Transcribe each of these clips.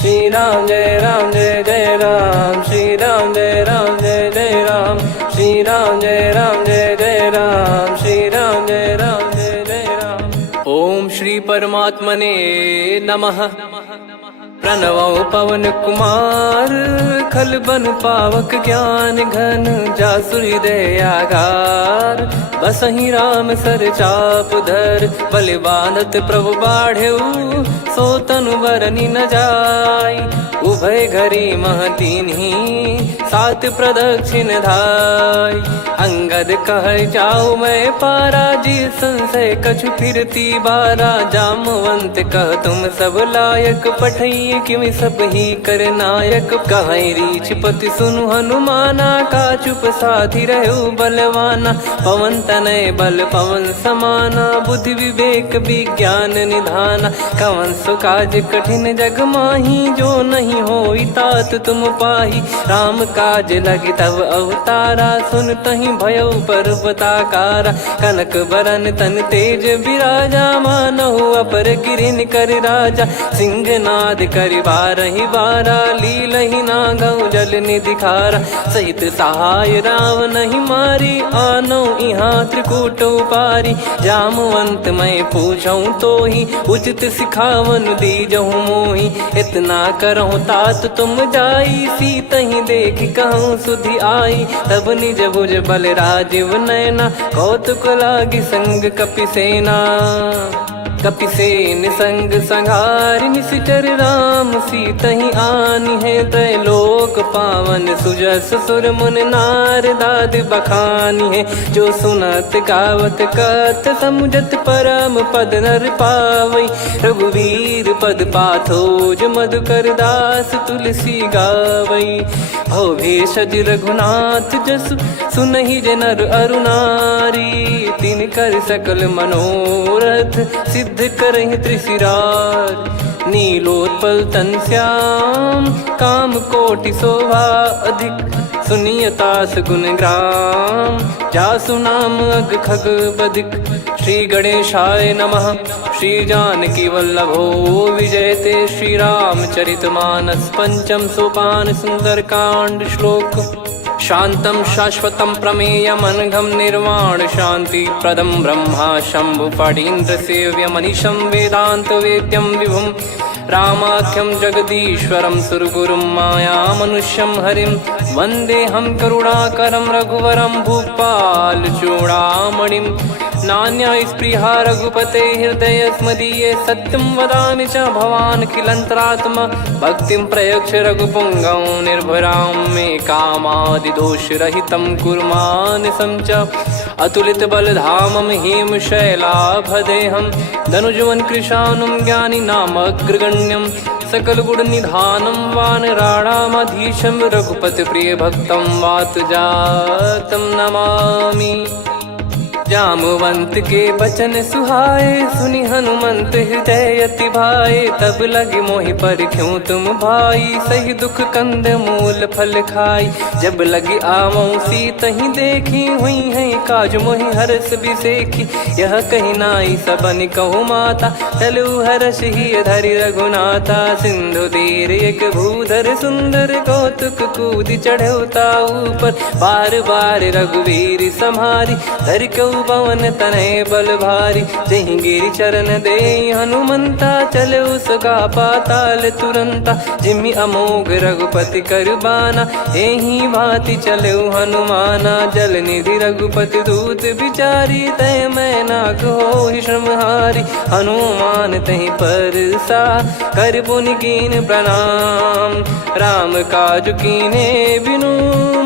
श्री राम जय जय राम, श्री राम जय जय राम, श्री राम जय जय राम, श्री राम जय जय राम। ओम श्री परमात्मने नमः। प्रणवो पवन कुमार, खल बन पावक ज्ञान घन, जासु हृदय आगार। बसहि राम सर चाप धर, बलि बांधत प्रभु बाढ़ेऊ, सो तनु बरनि न जाय। उभय घरी महतीन्ही, सात प्रदक्षिण धाय। अंगद कह जाऊ मैं पारा, जी संशय कछु फिरती बारा। जामवंत कह तुम सब लायक, पठई किमि सब ही कर नायक। कहीं रीछ पति सुनु हनुमाना, का चुप साधि रहु बलवाना। पवन तनय बल पवन समाना, बुद्धि विवेक विज्ञान निधाना। कवन सो काज कठिन जग माही, जो नहीं होई तात तुम पाही। राम काज लगी तब अवतारा, सुन तहि भयउ पर्वताकारा। कनक बरन तन तेज बिराजा, मानहु अपर गिरिन कर राजा। सिंहनाद करि बारहि बारा, लीलहि नागौ जल निधि खारा। सहित सहाय राम नहीं मारी, आनो इहाँ त्रिकूट उपारी। जामवंत मैं पूछऊँ तोहि, उचित सिखावन दीजहु मोहि। इतना करहु तात तुम जाई, सीतहि देख कहूँ सुधि आई। तब निज भुज बल राजीव नयना, कौतुक लागी संग कपिसेना। कपिसेन संग संघारि, निशिचर राम सीतहि आनि है। त्रैलोक पावन सुजस सुर मुन नार, दाद बखानी है। जो सुनत गावत कथ, समुझत परम पद नर पावई। रघुवीर पद पाथोज, मधुकर दास तुलसी गावई। भव भेषज रघुनाथ जसु, सुनहि जे नर अरु नारी। तिन कर सकल मनोरथ, सिद्ध करहि त्रिशिरार। नीलोत्पल तन श्याम, काम कोटि शोभा अधिक। सुनियतास गुण ग्राम, जासु नाम अग खग बदिक। श्री गणेशाय नमः। श्री जानकी वल्लभो विजयते, श्री रामचरित मानस। पंचम सोपान सुंदर कांड श्लोक। शांतं शाश्वतं प्रमेयमनघं, निर्वाण शांति प्रदं ब्रह्मा शंभु फणीन्द्र सेव्यमनिशं। वेदांत वेद्यं विभुं रामाख्यं जगदीश्वरं, सुरगुरुं माया मनुष्यं हरिं। वन्देऽहं करुणाकरं रघुवरं, भूपाल चूडामणिं। नान्या स्पृहा रघुपते हृदय स्मदीये, सत्यं वदामि च भवान् खिलन्तरात्मा। भक्तिं प्रयच्छ रघुपुङ्गं, निर्भरां मे कामादिदोषरहितं कुर्मानिसं च। अतुलित बलधामं हेमशैलाभदेहं, धनुजवन कृशानुं ज्ञानी नामग्रगण्यं। सकल गुण निधानं वानराणामधीशं, रघुपति प्रिय भक्तं वातजातं नमामि। जामवंत के बचन सुहाए, सुनि हनुमंत हृदय अति भाए। तब लगे मोहि पर क्यों तुम भाई, सही दुख कंद मूल फल खाई। जब लगे आवऊं सीतहि देखी, हुई है काज मोहि हरस बिसेखी। यह कही नाई सबन कहु माता, चलु हरष ही धरि रघुनाथा। सिंधु तीर एक भूधर सुंदर, कौतुक कूद चढ़ौता ऊपर। बार बार रघुवीर सम्हारी, धर कऊ पवन तनय बल भारी। जहि गिरि चरण दे हनुमंता, चले उसका पाताल तुरंता। जिमि अमोघ रघुपति कर बाना, एहि भांति चले हनुमाना। जल निधि रघुपति दूत बिचारी, तय मैं नाग होहि श्रमहारी। हनुमान तहि परसा, कर पुनि कीन प्रणाम। राम काज कीने बिनु,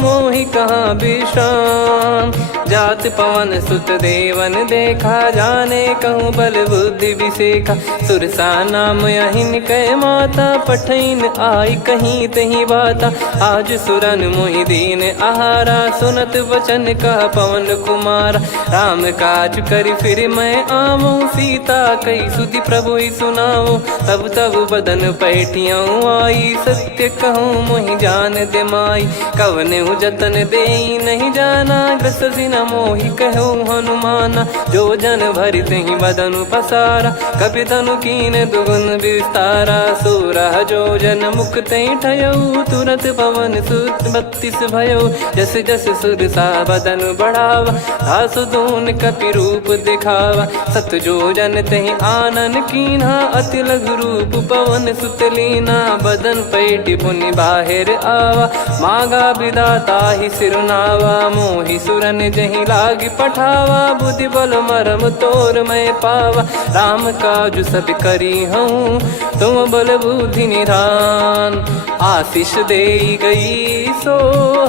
मोहि कहाँ विश्राम। जात पवन सुत देवन देखा, जाने कहूँ बल बुद्धि विसेखा। सुरसा नाम अहिन कै माता, पठैन आई कहीं तही बाता। आज सुरन मोहि दीन आहारा, सुनत वचन कह पवन कुमारा। राम काज करि फिर मैं आवऊं, सीता कई सुधि प्रभु ही सुनाओ। तब तब बदन पैठियाँ आई, सत्य कहूँ मोहि जान दे माई। कवने जतन दे नहीं जाना, ग्रसि न मोहि कहो हनुमाना। जो जन भरि तेहि बदनु पसारा, कपि तनु कीन दुगुन विस्तारा। सोरा जो जन मुख तेहि ठयऊ, तुरत पवन सुत 32 भयऊ। जस जस सुरसा बदन बढ़ावा, आसु दून कपि रूप दिखावा। सत जो जन तेहि आनन कीन्हा, अति लघु रूप पवन सुत लीना। बदन पैटि पुनि बाहिर आवा, मागा विधाता ही सिरुनावा। मोहि सुरन जहि लागी पठावा, बुद्धि बल मरम तोर मैं पावा। राम काजु सब करी हूँ, तुम बल बुद्धि निधान। आशीष देई गई सो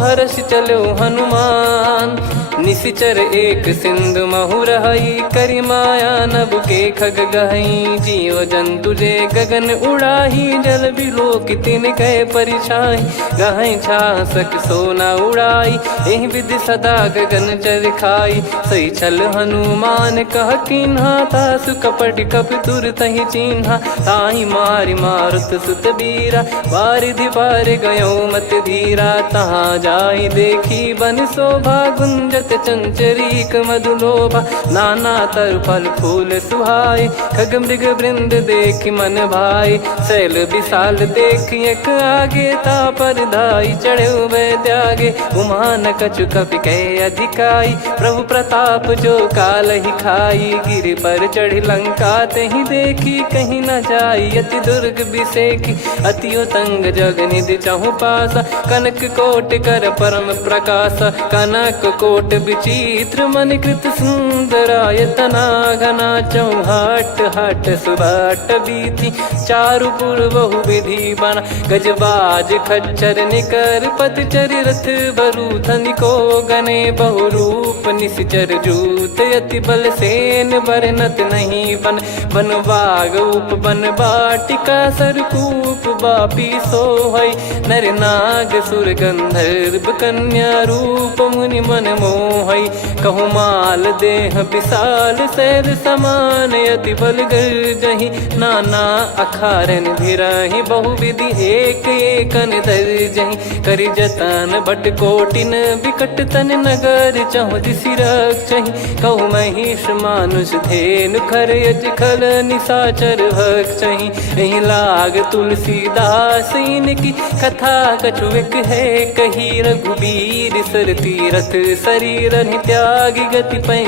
हर्ष चलो हनुमान। निशिचर एक सिंधु महु रहई, करी माया नभ के खग गहई। जीव जंतु जे गगन उड़ाही, जल बिलोक तिन कह परिछाई। गहई छासक सोना उड़ाई, एहि विधि सदा गगन चर खाई। सही छल हनुमान कह कीन्हा, तासु कपट कप तुर तहि चिन्हा। ताहि मारि मारुत सुत बीरा, वारिधि पार गयो मत धीरा। तहाँ जाई देखी बन शोभा, गुंजत चंचरीक मधुलोभा। नाना तर फल फूल सुहाए, खग मृग वृंद देख मन भाई। शैल विशाल देख एक आगे, तापर धाई चढ़े वै त्यागे। उमान कछु कपि कह अधिकाई, प्रभु प्रताप जो काल ही खाई। गिर पर चढ़ी लंका तेहि देखी, कहीं न जाई अति दुर्ग बिसेकी। अति उतंग जग निधि चहु पासा, कनक कोट कर परम प्रकाश। कनक कोट विचित्र मन कृत सुंदरायतना। घना चौहाट हाट सुबाट बीती, चारु पुर बहु विधि बना। गजबाज खच्चर निकर पतचर, रथ बरु धनिको गने। बहु रूप निशिचर जूत, अति बल सेन बरनत नहीं बन। बन बाग उप बन बाटिका, सरकूप बापी सोहई। नर नाग सुर गंधर्व कन्या, रूप मुनि मन मोहई। कहु माल देह विशाल, शैल समान अति बल गर्जहि। नाना अखारन भिरहि, बहु विधि एक एकन दर्जहि। करि जतन बट कोटिन, बिकट तन नगर चहु दिसि रक्षहि। कहु महिष मानुष धेनु, खर यज खल निशाचर भक्षहि। एहि लाग तुलसीदास इनकी, कथा कछु एक है कही। रघुबीर सर तीरथ शरीर, त्यागी गति पै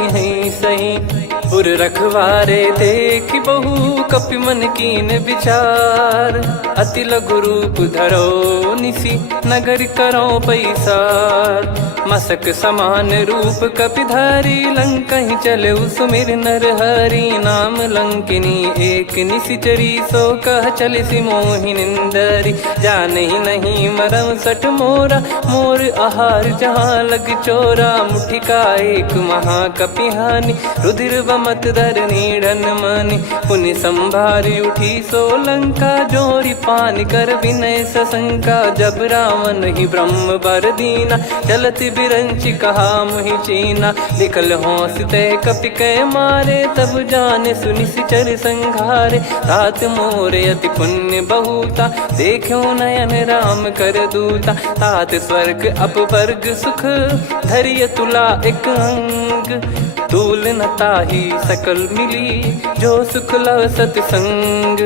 सही। पुर रखवारे देख बहु, कपि मन कीन विचार। अति लघु रूप धरो निसी, नगर करो पैसार। मसक समान रूप कपि धारी, लंकहि चले सुमिर नर हरि। नाम लंकिनी एक निशिचरी, सो कह चलिसि मोहि निंदरी। जानहि नहीं मरम सठ मोरा, मोर आहार जहाँ लग चोरा। मुठिका एक महाकपिहानि, रुधिर बमत धरनी ढन मानि। पुनि संभारी उठी सो लंका, जोरी पान कर विनय सशंका। जब रावण ही ब्रह्म बर दीना, चलत बिरंचि कहा मुहि चीना। लिखल होंस ते कपि कै मारे, तब जाने सुनिशिचर संघारे। तात मोरे अति पुण्य बहुता, देखो नयन राम कर दूता। तात स्वर्ग अपवर्ग सुख, धरिय तुला एक अंग। तूल न ताहि सकल मिली, जो सुख लव सतसंग।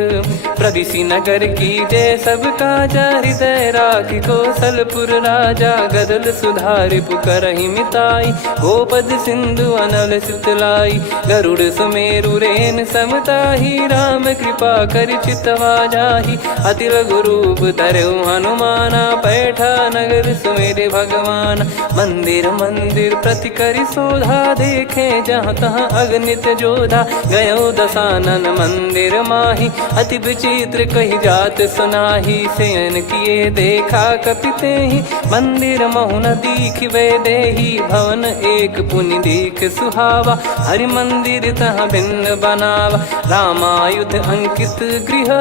प्रविशि नगर की जय सब काजा, हृदय राखि कौशलपुर राजा। गदल सुधारि पुकरहि मिताई, गोपद सिंधु अनल सितलाई। गरुड़ सुमेरु रेन समताहि, राम कृपा करि चितवा जाहि। अति लघु रूप धरऊ हनुमाना, पैठा नगर सुमेरे भगवान। मंदिर मंदिर प्रति करि शोधा, देखे जहाँ तहाँ अगणित जोधा। गयो दशानन मंदिर माही, अति विचित्र कही जात सुनाही। शयन किए देखा कपि तेहि, मंदिर महु न दीखिबे देहि। भवन एक पुनि दीख सुहावा, हरि मंदिर तहाँ भिन्न बनावा। रामायुध अंकित गृह,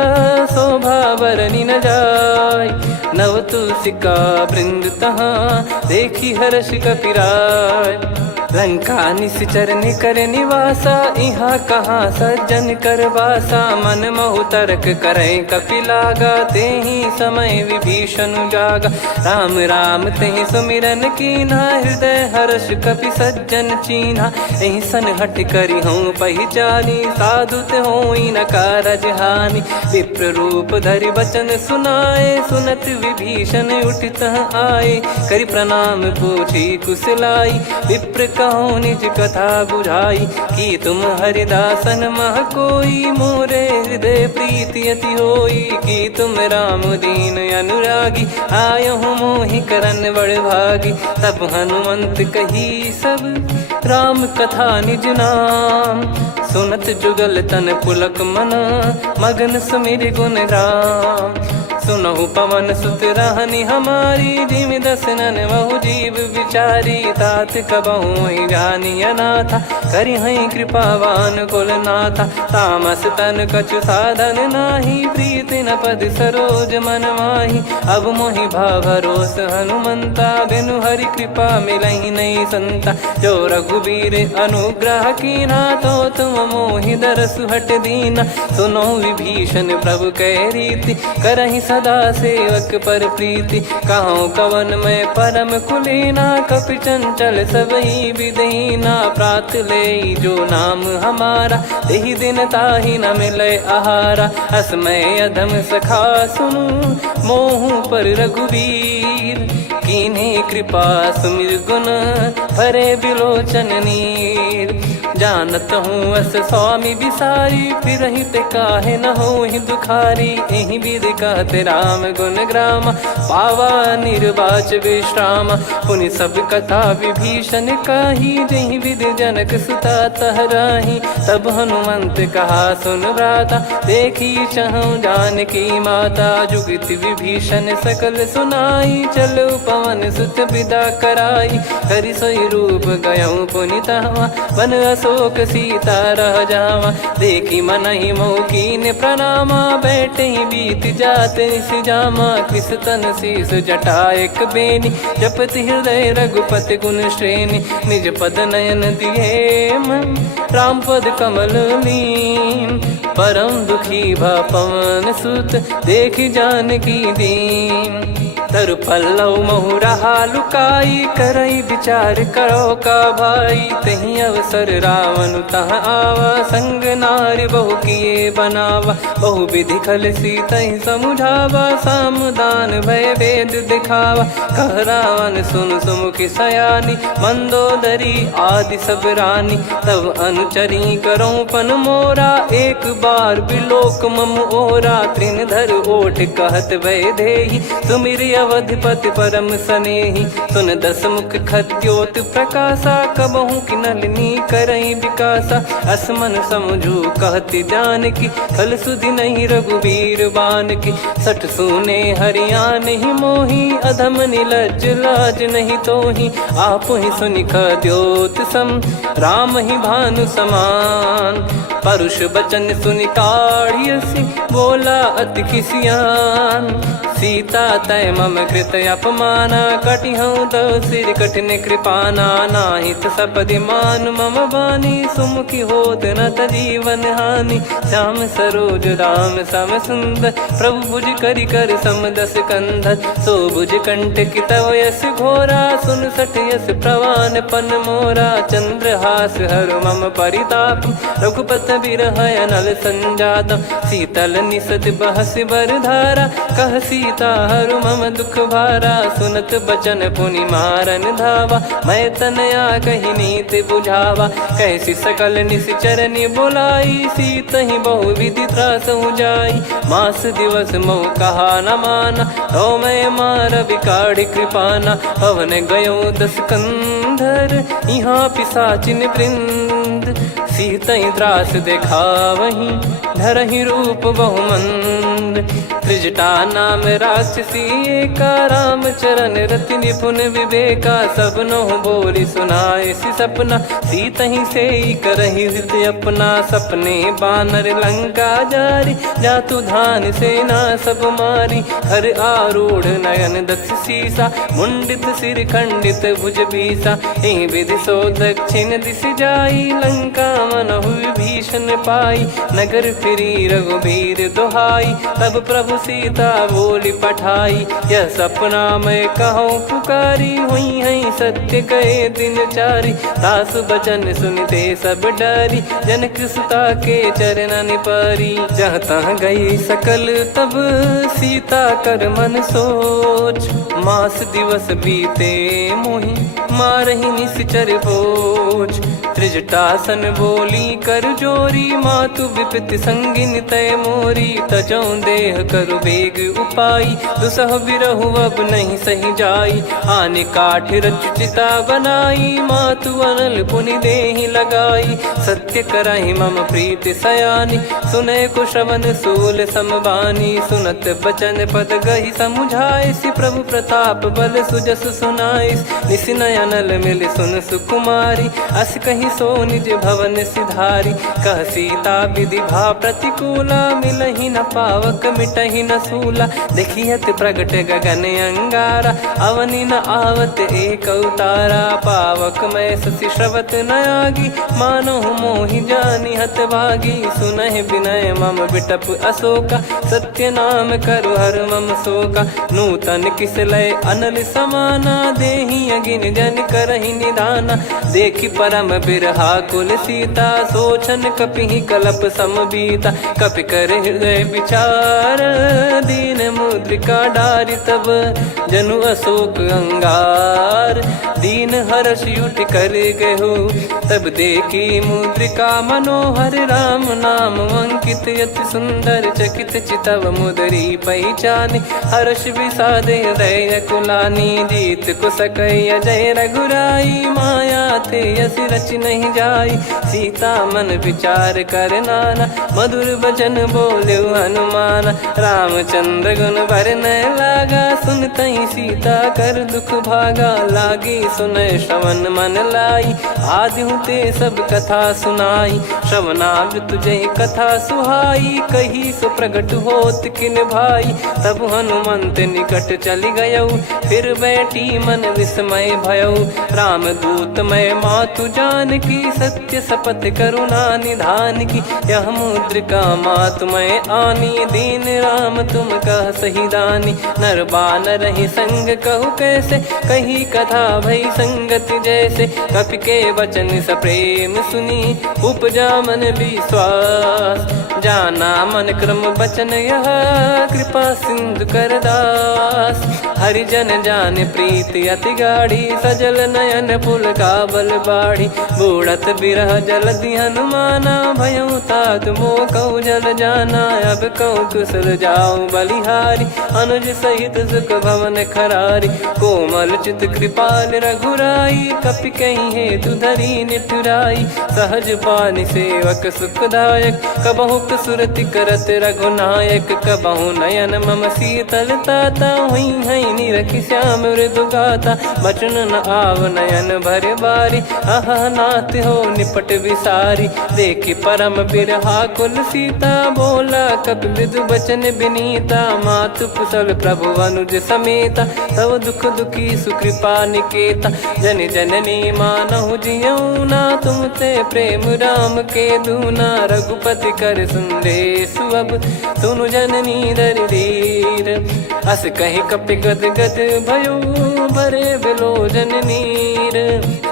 शोभा बरनि न जाय। नव तुलसी का वृंद तहाँ, देखी हर्ष कपिराय। लंका निश्चर निकर निवासा, इहा कहाँ सज्जन कर वासा। मन महु तर्क करे कपिलागा, तेहि समय विभीषण जागा। राम राम तेहि सुमिरन कीन्हा, हृदय हर्ष कपि सज्जन चीन्हा। एहि सन हट करि हूँ पहिचानी, साधु ते होई न कारज हानि। विप्र रूप धरि वचन सुनाए, सुनत विभीषण उठित आए। करि प्रणाम पूछी कुशलाई, विप्र कहो निज कथा बुझाई। कि तुम हरिदासन मह कोई, मोरे हृदय प्रीति अति होई। कि तुम राम दीन अनुरागी, आयहु मोहि करन बड़ भागी। तब हनुमंत कही सब राम कथा निज नाम, सुनत जुगल तन पुलक मना, मगन सुमिर गुण राम। सुनहु पवन सुत रहनी हमारी, जिमि दसनन महु जीव विचारी। तात कबहु ही जानी अनाथा, करि हई कृपावान कुल नाथा। तामस तन कछु साधन नाही, प्रीति न पद सरोज मन माही। अब मोहि भरोस हनुमंता, बिनु हरि कृपा मिलहि नहीं संता। जो रघुबीर अनुग्रह कीन्हा, तो तुम मोहि दरसु हट दीना। सुनो विभीषण प्रभु कह रीति, करहि सदा सेवक पर प्रीति। कहूँ कवन में परम कुलीना, कपि चंचल सबही विदहीना। प्रात ले जो नाम हमारा, तेहि दिन ताहि न मिले आहारा। असमय अधम सखा सुनु, मोहु पर रघुवीर। कीन्हे कृपा सुमिर गुण, भरे बिलोचन नीर। जानत हूँ अस स्वामी बिसारी, फिरहि ते काहे न होहि दुखारी। एहि विधि कहते राम गुण ग्राम, पावा निर्वाच विश्राम। पुनि सब कथा विभीषण काही, जहि विधि जनक सुता तहराही। तब हनुमंत कहा सुन भ्राता, देखी चहु जानकी माता। जुगति विभीषण सकल सुनाई, चलो पवन सुत विदा कराई। करि सोई रूप गयऊँ पुनि तहवा, वन अशोक सीता रह जावा। देखी मनहि मोह कीन्ह प्रणामा, बैठे ही बीत जात निस जामा। कृस तन शीस जटा एक बेनी, जपति हृदय रघुपति गुण श्रेणी। निज पद नयन दिए मन, राम पद कमल लीन। परम दुखी भा पवन सुत, देखि जानकी दीन। तरु पल्लव महु रहा लुकाई, करई विचार करो का भाई। तहि अवसर रावण तह आवा, संग नारी बहु किए बनावा। बहु विधि खल सीतहि समुझावा, सामदान भय वेद दिखावा। कह रावण सुन सुमुखि सयानी, मंदोदरी आदि सब रानी। तब अनुचरी करो पन मोरा, एक बार बिलोक मम ओरा। तृण धर ओठ कहत भय देहि, सुमिर अवधिपति परम सनेहि। सुन दस मुख खद्योत प्रकाशा, कबहु कि नलिनी करई विकासा। असमन समझू कहति जानकी, खल सुधि नहीं रघुवीर बानकी। सठ सुने हरियाण ही मोही, अधम निलज्ज लाज नहीं तोही। आप ही सुनि खद्योत सम, राम ही भानु समान। परुष बचन सुनि काढ़ियसि, बोला अति किसियान। सीता तय मम कृत अपमाना, कटिहऊँ तो सिर कठिन कृपाना। नाहित सपदि मान मम बानी, सुमुखी होत न जीवन हानि। श्याम सरोज राम सम सुंदर, प्रभु भुज करि कर सम दस कंधर। सो भुज कंठ की तव यस घोरा, सुन सठ यस प्रवान पन मोरा। चंद्रहास हर मम परिताप, रघुपत बिरह अनल संजात। शीतल निसत बहस बर धारा, कह सीता हरु मम दुख भारा। सुनत बचन पुनि मारन धावा, मैं तनया कही नीति बुझावा। कैसी सकल निश्चरनि बुलाई, सीतहि बहु विधि त्रासहु जाई। मास दिवस मोह कहा न माना, तो मैं मार बिकाढ़ि कृपाना। पवन गयो दस कंधर, यहाँ पिशाचिन वृंद। मंद, सीतई त्रास देखावहीं धरहि रूप बहुमंद। त्रिजटा नाम राक्षसी एका, राम चरण रति निपुण विवेका। सबनो बोली सुनाए सि सपना, सीतहि से करहि हृत अपना। सपने बानर लंका जारी, जातु धान सेना सब मारी। हर आरूढ़ नयन दक्ष सीसा, मुंडित सिर खंडित भुज बीसा। ए विधि सो दक्षिण दिश जाई, लंका मनहु भीषण पाई। नगर फिरी रघुबीर दुहाई, तब प्रभु सीता बोली पठाई। यह सपना मैं कहूँ पुकारी, हुई है सत्य कहे दिन चारी। दास बचन सुनते सब डरी, जनक सुता के चरण परी। जहाँ तहाँ गई सकल तब सीता कर मन सोच। मास दिवस बीते मोहि मारहि निश्चर बोझ। त्रिजटासन बोली कर जोरी, मातु विपत्ति संगिन तय मोरी। तजौ देह करु बेग उपाई, दुसह बिरहु अब नहीं सही जाई। आने काठ रचिता बनाई, मातु अनल पुनि देहि लगाई। सत्य करहि मम प्रीति सयानी, सुनय को श्रवण सूल समबानी। सुनत बचन पद गहि समुझाए, सि प्रभु प्रताप बल सुजस सुनाइस। निस नयनल मिल सुन सुकुमारी, अस कहि सो निज भवन सिधारी। कह सीता विधि भा प्रतिकूला, मिलहि न पावक मिटहि न सूला। देखियत प्रगट गगन अंगारा, अवनि न आवत एक अवतारा। पावक मैं शशि श्रवत न आगी, मानो मोहि जानि हत भागी। सुनहि विनय मम बिटप अशोका, सत्य नाम करु हर मम शोका। नूतन किस लय अनल समाना, देहि अगिन जन करहि निदाना। देखि परम बिरहा कुल सीता, सोचन कपिहि कलप समबीता। कपि कर हृदय विचार, दीन मुद्रिका डारि तब जनु अशोक अंगार। दीन हर्ष उठ कर गहु, तब देखी मुद्रिका मनोहर। राम नाम अंकित अति सुंदर, चकित चितव मुदरी पहचान। हर्ष विषाद हृदय कुलानी, जीत को सकय जय रघुराई। माया थे यस रच नहीं जाई, सीता मन विचार कर नाना। मधुर बचन बोले हनुमान, रामचंद्र गुण बरनै लागा। सुनतहि सीता कर दुख भागा, लागी सुनय श्रवण मन लाई। आदिहु ते सब कथा सुनाई, श्रवणामृत जय कथा सुहाई। कही सो प्रगट होत किन भाई, तब हनुमंत निकट चली गयौ। फिर बैठी मन विस्मय भयौ, राम दूत मैं मातु जानकी। सत्य शपथ करुणा निधान की, यह मुद्रिका मातु मैं आनी। दीन राम तुम कह सही दानी, नर बानर ही संग कहु कैसे। कही कथा भई संगति जैसे, कपि के वचन सप्रेम सुनी। उपजा मन विश्वास, जाना मन क्रम बचन यह। कृपा सिंधु कर दास, हरिजन जान प्रीति अति गाढ़ी। सजल नयन पुल काबल बाढ़ी, बूढ़त बिरह जल दी हनुमाना। भयउ तात मोह कहु जल जाना, अब कहु कुशल जाऊं बलिहारी। अनुज सहित सुख भवन खरारी, कोमल चित कृपाल रघुराई। कपि कहीं हेतु धरी निठुराई, सहज पानि सेवक सुखदायक। कबहु सुरति करत रघुनायक, कबहु नयन मम शीतल ताता। हुई है निरखि श्याम मृदु गाता, बचन न आव नयन भर बारी। आहा नाथ हो निपट विसारी, देखि परम बिरहा कुल सीता। बोला कपि मृदु बचन बिनीता, मातु कुशल प्रभु अनुज समेता। तव दुख दुखी सुकृपा निकेता, जन जननी मानहु जियऊ ना। तुम ते प्रेम राम के दूना, रघुपति कर संदेश अब सुनु जननी दर धीर। अस कहि कपि गद गद भयो, भरे बिलोचन नीर।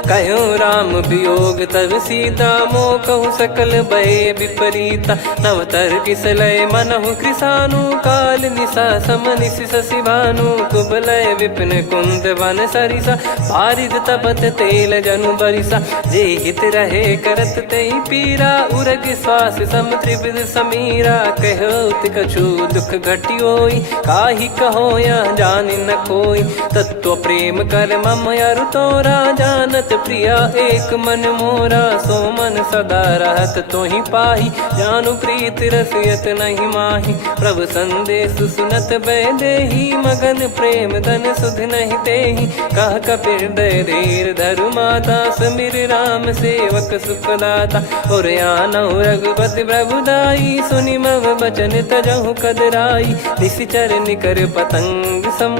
कहो राम वियोग तब सीता, मोह कहु सकल भय विपरीता। नवतर किसलय मनहु कृसानु, काल निशा समनिशि शशि भानु। कुबलय विपिन कुंद वन सरिसा, पारिद तपत तेल जनु बरिसा। जे हित रहे करत तेहि पीरा, उरग श्वास सम त्रिविध समीरा। कहो कछु दुख घटियोई, काहि कहो या जान न कोई। तत्व प्रेम कर मम अरु तोरा, जानत प्रिया एक मन मोरा। सो मन सदा रहत तो ही पाही, जानु प्रीत रसियत नहीं माही। प्रभु संदेश सुनत बैदेही, मगन प्रेम धन सुध नहीं तेही। कह कपिर दय धीर धरु माता, समिर राम सेवक सुखदाता। और आनौ रघुपति प्रभुदाई, सुनि मव बचन तजहु कदराई। निशिचर निकर पतंग सम,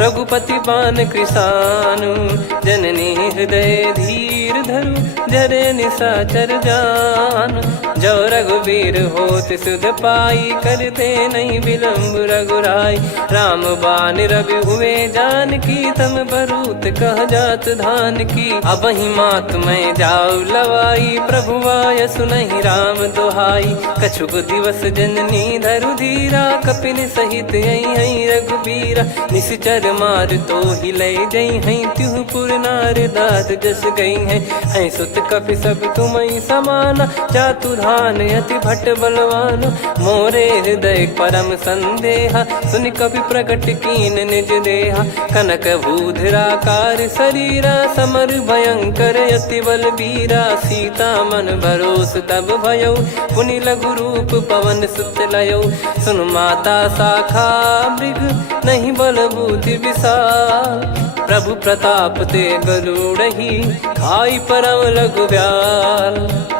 रघुपति पान कृसानु। जननी हृदय धीर धरु, जरे निशाचर जान। जो रघुवीर होत सुध पाई, करते नहीं विलम्ब रघुराई। राम बान रवि हुए जानकी, तम बरूत कह जात धान की। अब ही मात मैं जाऊ लवाई, प्रभु आय सुनहि राम दोहाई। कछुक दिवस जननी धरु धीरा, कपिन सहित यही रघुबीरा। निशिचर मार तो ही ले जई हैं, त्युह पुर नार दाद जस गई हैं। सुत कपि सब तुमहि समाना, जातु धान अति भट बलवान। मोरे हृदय परम संदेहा, सुनि कपि प्रकट कीन निज देहा। कनक भूधराकार शरीरा, समर भयंकर अति बलबीरा। सीता मन भरोस तब भयउ, पुनि लघु रूप पवन सुत लयउ। सुन माता शाखा मृग, नहीं बल बुद्धि विशाल। प्रभु प्रताप ते गरुड़ही, खाई परम लघु ब्याल।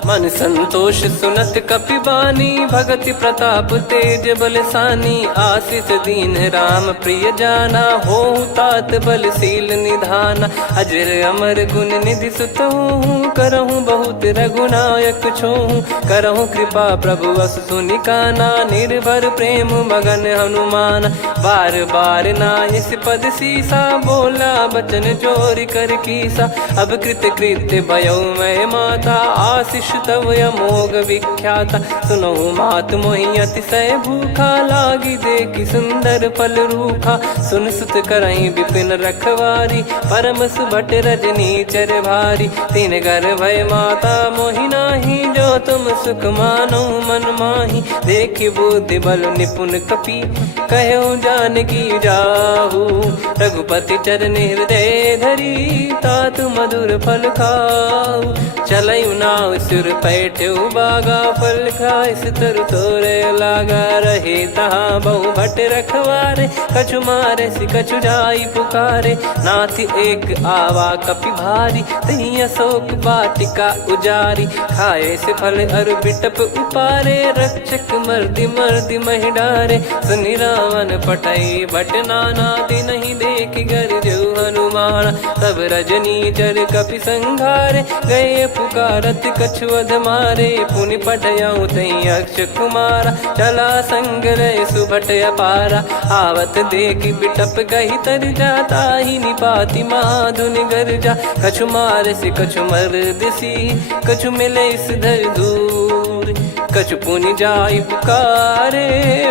मन संतोष सुनत कपि बानी, भगति प्रताप तेज बलसानी। आशीष दीन राम प्रिय जाना, होहु तात बलशील निधाना। अजर अमर गुण निधि सुतहु, करहु बहुत रघुनायक छोहु। करहु कृपा प्रभु अस सुनि काना, निर्भर प्रेम मगन हनुमान। बार बार नायस पद सीसा, बोला बचन चोरी कर कीसा। अब कृत कृत्य भयउ मैं माता, आशीष तव अमोघ विख्याता। सुनहु मात मोहि अतिशय भूखा, लागी देखि सुंदर फल रूखा। सुन सुत करहि विपिन रखवारी, परम सुभट रजनी चर भारी। तीन घर भय माता मोहि नाही, जो तुम सुख मानो मन माही। देखि बुद्धि बल निपुण कपि, कहु जानकी जाहु। रघुपति चरण हृदय धरी, तात मधुर फल खाऊ। चलयु नाव सुर पैठ्यु बागा, फल खाइस तरु तोरे लागा। रहे तहाँ बहु भट रखवारे, कछु मारे सि कछु जाई पुकारे। नाथ एक आवा कपि भारी, तही अशोक वाटिका उजारी। खाए से फल अरु बिटप उपारे, रक्षक मर्दि मर्दि महि डारे। सुनि रावण पटई भट नाना, तिनहि देखि गरजु हनुमान। तब रजनी चर कपि संघारे, गए पुकारत कछु अध मारे। पुनि पटयउ तई अक्ष कुमारा, चला संग रहे सुभट अपारा। आवत देखि बिटप गही तर जाता, ही निपाति महाधुनि गर्जा। कछु मार से कछु मर्दिसी, कछु मिले इस धर दूर। कछु पुनि जाई पुकारे,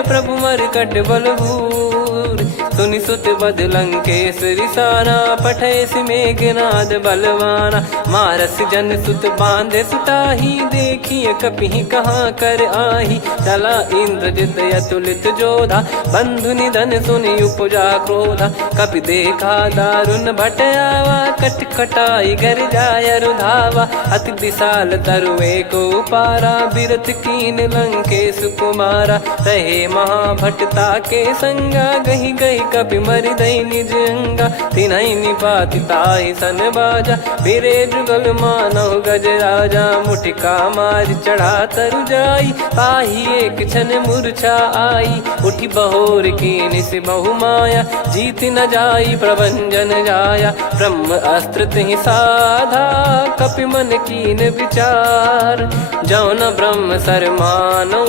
प्रभु मरकट बलभूर। सुनि सुत बद लंकेश्वरी साना, पठय मेघनाद बलवाना। मारस जन सुत बांधे सुताही, देखिए कपि कहाँ कर आही। चला इंद्रजित अतुलित जोधा, बंधु निधन सुनि उपजा क्रोधा। कपि देखा दारुण भट आवा, कट कटाई गर जाय रुधावा। अति विशाल तरुए को पारा, बिरत कीन लंकेश कुमारा। रहे महाभटता के संगा, गही गही कपि मरि दई निज अंगा। तिन्हि निपाति ताहि सन बाजा, फिरे जुगल मानव गज राजा। मुटिका मार चढ़ा तरु जाई, ताहि एक क्षण मूर्छा आई। उठि बहोर कीन से बहु माया, जीत न जाई प्रभंजन जाया। ब्रह्म अस्त्र तिहि साधा, कपि मन कीन विचार। जौ न ब्रह्म सर मानौ,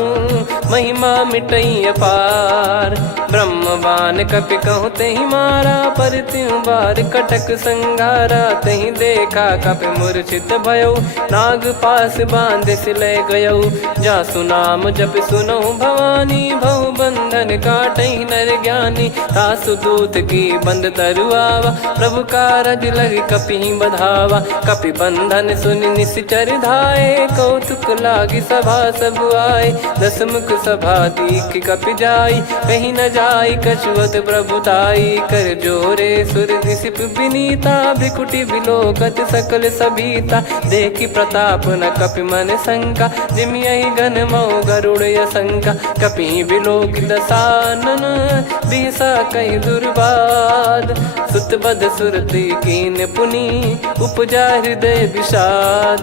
महिमा मिटई अपार। ब्रह्म बान कपि कहु तहि मारा, पर त्यों बार कटक संगारा। तहि देखा कपि मूर्छित भयउ, नाग पास बांध सिले गयउ। जासु नाम जप सुनहु भवानी, भव बंधन काटहि नर ज्ञानी। तासु दूत की बंद तरुआवा, प्रभु कारज लग कपि बधावा। कपि बंधन सुनि निश्चर धाये, कौतुक लागी सभा सब आए। दस मुख सभा दीख कपि जाई, कहीं न जाई कछुवत प्रभुताई। कर जोरे सुर दिसिप विनीता, भ्रिकुटि बिलोकत सकल सबीता। देखि प्रताप न कपि मन शंका, जिमियहि गन मऊ गरुड़ असंका। कपि बिलोक दसानन, बिहसा कहि दुर्वाद। सुत बध सुरति कीन पुनि, उपजा हृदय विषाद।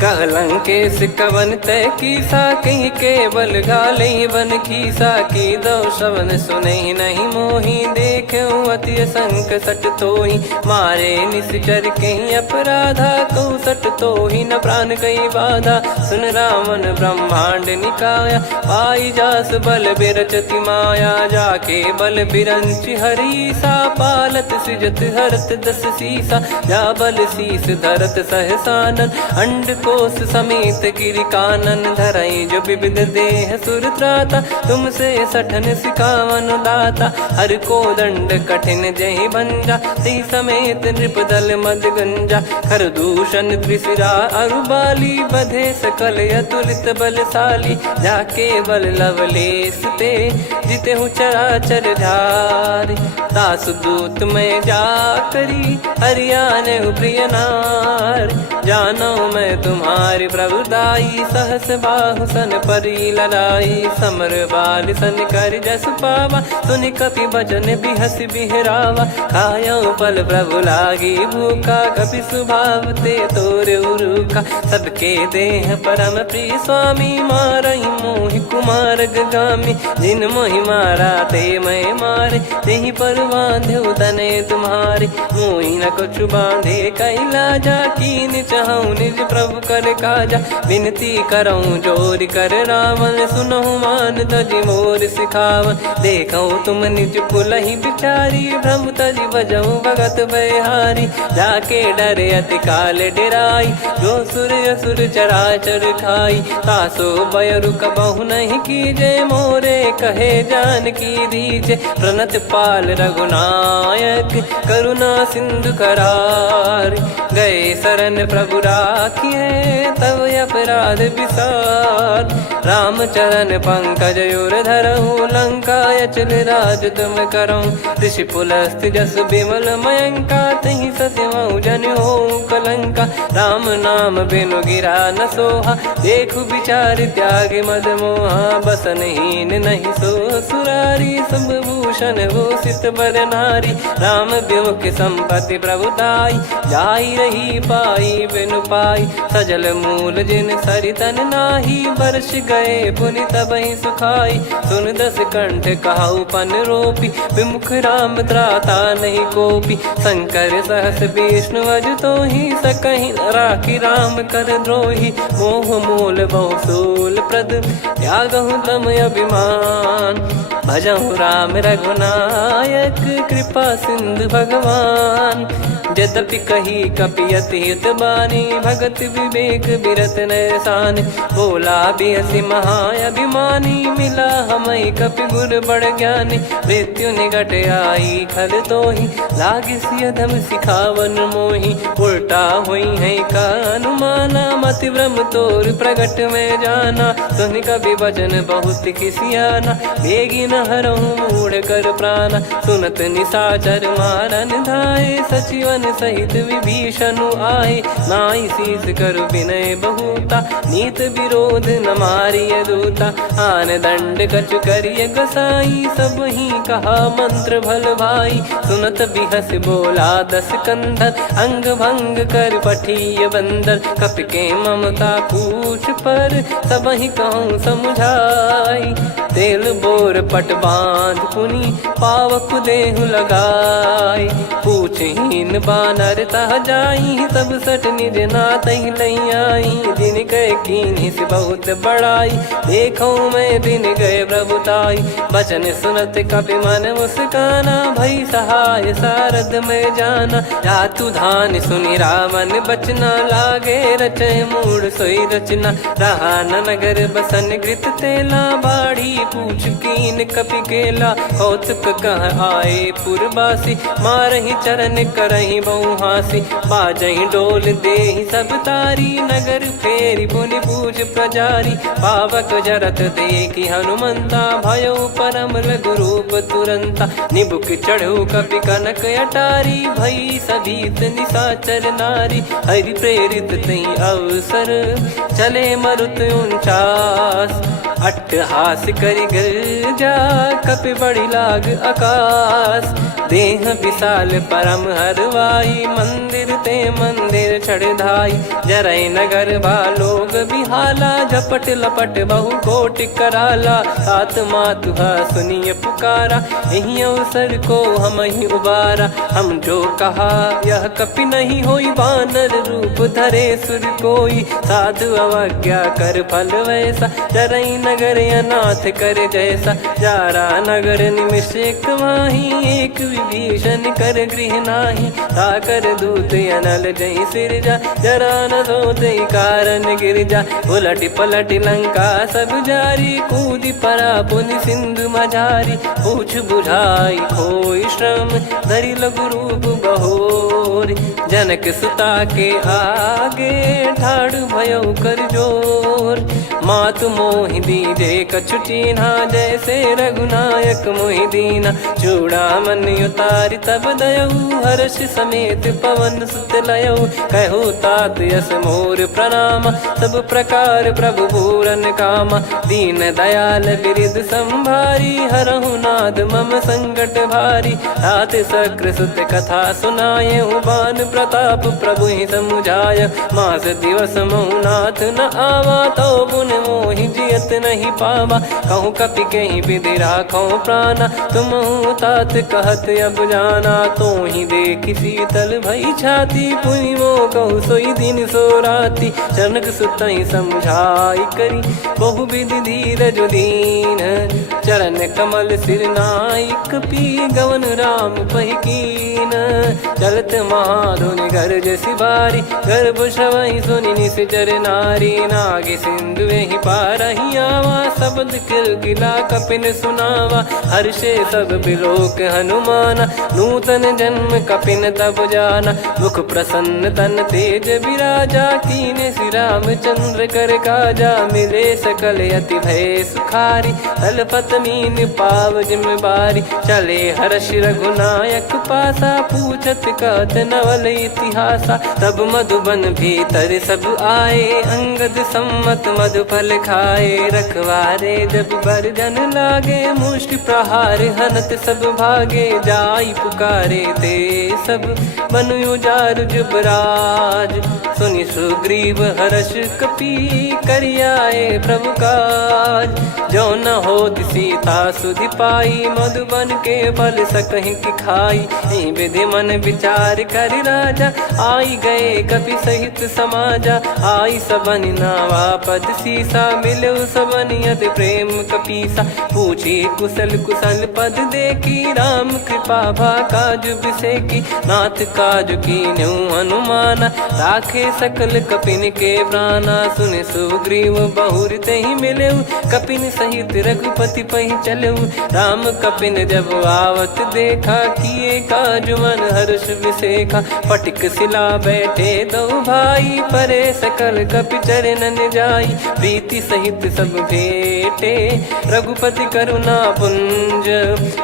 कहलंकेश कवन तय कीसा, कहीं केवल गाले बन खीसा। की दो श्रवण सुने नहीं मोही, देखे अति संक सट तोही। मारे निश्चर कहीं अपराधा, कहूँ सट तोही न प्राण कहीं बाधा। सुन रावण ब्रह्मांड निकाया, पाई जास बल बिरचति माया। जाके बल बिरंच हरीसा, पालत सृजत हरत दस सीसा। जा बल शीस धरत सहसानन, अंड कोश समेत गिरि कानन। धरई जो विविध देह सुर त्राता, तुमसे सठन सिखावन दाता। हर को दंड कठिन जहि भंजा, ती समेत नृप दल मद गंजा। खर दूषण त्रिशिरा अरुबाली, बधे सकल अतुलित बलशाली। जाके बल लवलेस ते, जिते हूँ चराचर धारी। दास दूत में जा करी, हरियाने प्रिय नार। जानो मैं तुम्हारी प्रभुताई, सहस बाहु सन परी लड़ाई। समर बाल सन कर जस पावा, सुनि कपि भजन बिहस बिहरावा। खायो पल प्रभु लागी भूखा, कपि स्वभाव ते तोर उरुखा। सबके देह परम प्रिय स्वामी, मारई मोहि कुमार गगामी। जिन मोहि मारा ते मैं मारे, तेहि पर बांधो तने तुम्हारे। मोहि न कुछ बांधे कैलाजा, कीन चाहूँ निज प्रभु कर काजा। विनती करऊँ जोर कर रावण, सुनहु मान तजि मोर सिखावन। देखऊँ तुम निज पुलहि बिचारी, भ्रम तजि बजऊँ भगत बहारी। जाके डरे अति काल डेराई, जो सुर असुर चराचर खाई। तासो बयरु कबहु नहीं कीजे, मोरे कहे जान की दीजे। प्रणत पाल रघुनायक, करुणा सिंधु करार। गए शरण प्रभु राखिए, तब अपराध विसार। राम चरण पंकज उर धरऊँ, लंका अचल राज तुम करऊँ। ऋषि पुलस्त जस विमल मयंका, तहि सत्यमऊ जन हो कलंका। राम नाम बिनु गिरा न सोहा, देखु विचार त्याग मद मोहा। बसनहीन नहीं सो सुरारी, सब भूषण भूषित बर नारी। राम विमुख संपत्ति प्रभुताई, जाई रही पाई बिनु पाई। सजल मूल जिन सरितन नाही, वर्ष गए पुनि तबहि सुखाई। सुन दस कंठ कहाऊ पन रोपी, विमुख राम त्राता नहीं कोपी। शंकर सहस विष्णु अज तोहि, सकहि न राखी राम कर द्रोही। मोह मूल बहु सूल प्रद, त्यागहु तम अभिमान। भजहु राम रघुनायक, कृपा सिंधु भगवान। यद्यपि कही कपियति हित बानी, भगत विवेक बिरत नैसान। बोला बिहसि महाअभिमानी, मिला हमई कपि गुर बड़ ज्ञानी। मृत्यु निकट आई खल तोहि, लागिसि अधम सिखावन मोहि। उल्टा हुई है का अनुमाना, मति भ्रम तोर प्रगट में जाना। सुन कवि वचन बहुत खिसियाना, बेगी न हरहु मूढ़ कर प्राणा। सुनत निशाचर मारन धाये, सचिवन सहित विभीषणु आए। नाई शीस कर विनय बहुता, नीत विरोध न मारिय दूता। आन दंड कछु करिय गसाई, सब ही कहा मंत्र भल भाई। सुनत बिहस बोला दस कंधर, अंग भंग कर पठिय बंदर। कपि के ममता पूछ पर, सब ही कहूँ समुझाई। तेल बोर पट बांध पुनि, पावक देहु लगाई। पूछहीन बानर तह जाई, सब सट निज नातहि लई आई। दिन गए कीन्ही से बहुत बड़ाई, देखो मैं दिन गए प्रभुताई। बचन सुनत कपि मन मुस्काना, भई सहाय सारद में जाना। जातु धान सुनि रावण बचना, लागे रचय मूढ़ सोई रचना। रहा न नगर बसन घृत तेला, बाढ़ी पूछ कीन कपि केला कौतुक कह आए पुरबासी मारही चरण करही बहु हासी बाजही डोल देहि सब तारी नगर फेरी पुनि पूज प्रजारी पावक जरत देखी हनुमंता भयो परम लघु रूप तुरंता निबुक चढ़ू कपि कनक अटारी भई सभीत निशाचर नारी हरि प्रेरित तई अवसर चले मरुत 49 अट्टहास करि गिरजा कपि बड़ी लाग आकाश देह विशाल परम हरवाई मंदिर ते मंदिर चढ़ाई जरई नगर बालोग बिहाला झपट लपट बहु कोट कराला सात मातुहा सुनिय पुकारा यही अवसर को हम ही उबारा हम जो कहा यह कपि नहीं होई बानर रूप धरे सुर कोई साधु अवज्ञा कर फल वैसा जरई नगर अनाथ कर जैसा जारा नगर निमिष एक माही एक विभीषण कर गृह नाही ताकर दूत अनल जय सिरजा जरा न सोते कारण गिरजा उलट पलट लंका सब जारी कूदी परा पुनि सिंधु मझारी पूछ बुझाई खोई श्रम धरि लघु रूप बहोरी जनक सुता के आगे ठाड़ भयो कर जोर मातु मोहि दीजे कछु चीन्हा जैसे रघुनायक मोहि दीना चूड़ामन उतारि तब दयऊ हर्ष समेत पवन सुत लयऊ कहु तात यस मोर प्रणाम सब प्रकार प्रभु पूरन कामा दीन दयाल बिरिद संभारी हरहु नाद मम संकट भारी तात सक्र सुत कथा सुनाये बान प्रताप प्रभु ही समुझाय मास दिवस महु नाथ न आवा तो पुन मोहि जियत नहीं पावा कहूँ कपि कहीं विधि राखो प्राणा तुम तात कहत अब जाना तो ही देख शीतल भई छाती पुनि मो कहु सोई दिन सो राती जनक सुतई समझाई करी बहु विधि धीरज दीन चरण कमल सिर नाइक पी गवन राम पहिकीन चलत महाधुनि गर्ज सिबारी गर्भ श्रवहि सुनि निश्चर नारी नागे सिंधु ही पारही आवा शब्द किलकिला कपिन सुनावा हर्षे सब बिलोक हनुमाना नूतन जन्म कपिन तब जाना मुख प्रसन्न तन तेज विराजा कीने श्री रामचंद्र कर काजा मिले सकल अति भय सुखारी तलपत मीन पाव जिम्मेवारी चले हर्ष रघुनायक पासा पूछत कहत नवल इतिहासा तब मधुबन भीतर सब आए अंगद सम्मत मधुफल खाए रखवारे जब बरजन लागे मुष्टि प्रहार हनत सब भागे जाई पुकारे ते सब मनु उजार जुबराज सुनि सुग्रीव हर्ष कपि करियाए प्रभु काज जो न हो सीता सुधि पाई मधुबन के फल सकहि की खाई विधि मन विचार कर राजा आई गए कपि सहित समाजा आई सबन नावा पद सीसा मिलो सबनियत प्रेम कपीसा पूछी कुशल कुशल पद देखी राम कृपा भा काज बिसेकी नाथ काज की न्यू हनुमाना राखे सकल कपिन के प्राणा सुन सुग्रीव बहुर ते ही मिले कपिन सहित रघुपति पही चले राम कपिन जब आवत देखा किए काज मन हर्ष विसेखा पटिक सिला बैठे दो भाई परे सकल कपि चरणन जाई प्रीति सहित सब भेटे रघुपति करुणा पुंज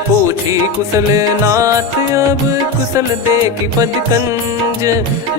पूछी कुशल नाथ अब कुशल देखी पद कंज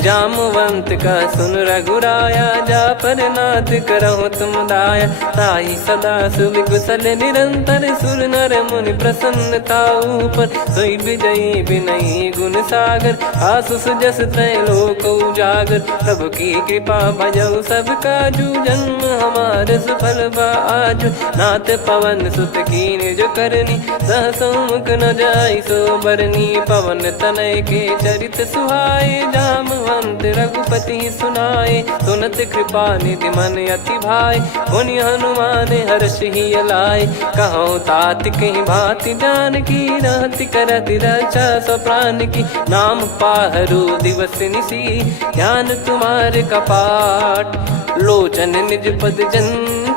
जामवंत का सुन रघुराया जा पर नाथ करहु तुम दाया ताई सदा सुभि कुशल निरंतर सुर नर मुनि प्रसन्नता ऊपर सोई विजयी विनयी गुण सागर आसु सुजस त्रैलोक उजागर प्रभु की कृपा भजऊ सब काजू जन्म हमार सफल बाजू नाथ पवन सुत कीन जो करनी सहसो मुख न जाई सो बरनी पवन तनय के चरित सुहाए जामवंत रघुपति सुनाए सुनत कृपा निधि मन अति भाई पुनि हनुमान हर्ष ही लाए कहो तात कहीं भांति जान की रहति करति रक्षा सो प्राण की नाम पाहरू दिवस निसी ध्यान तुम्हारे कपाट लोचन निज पद जन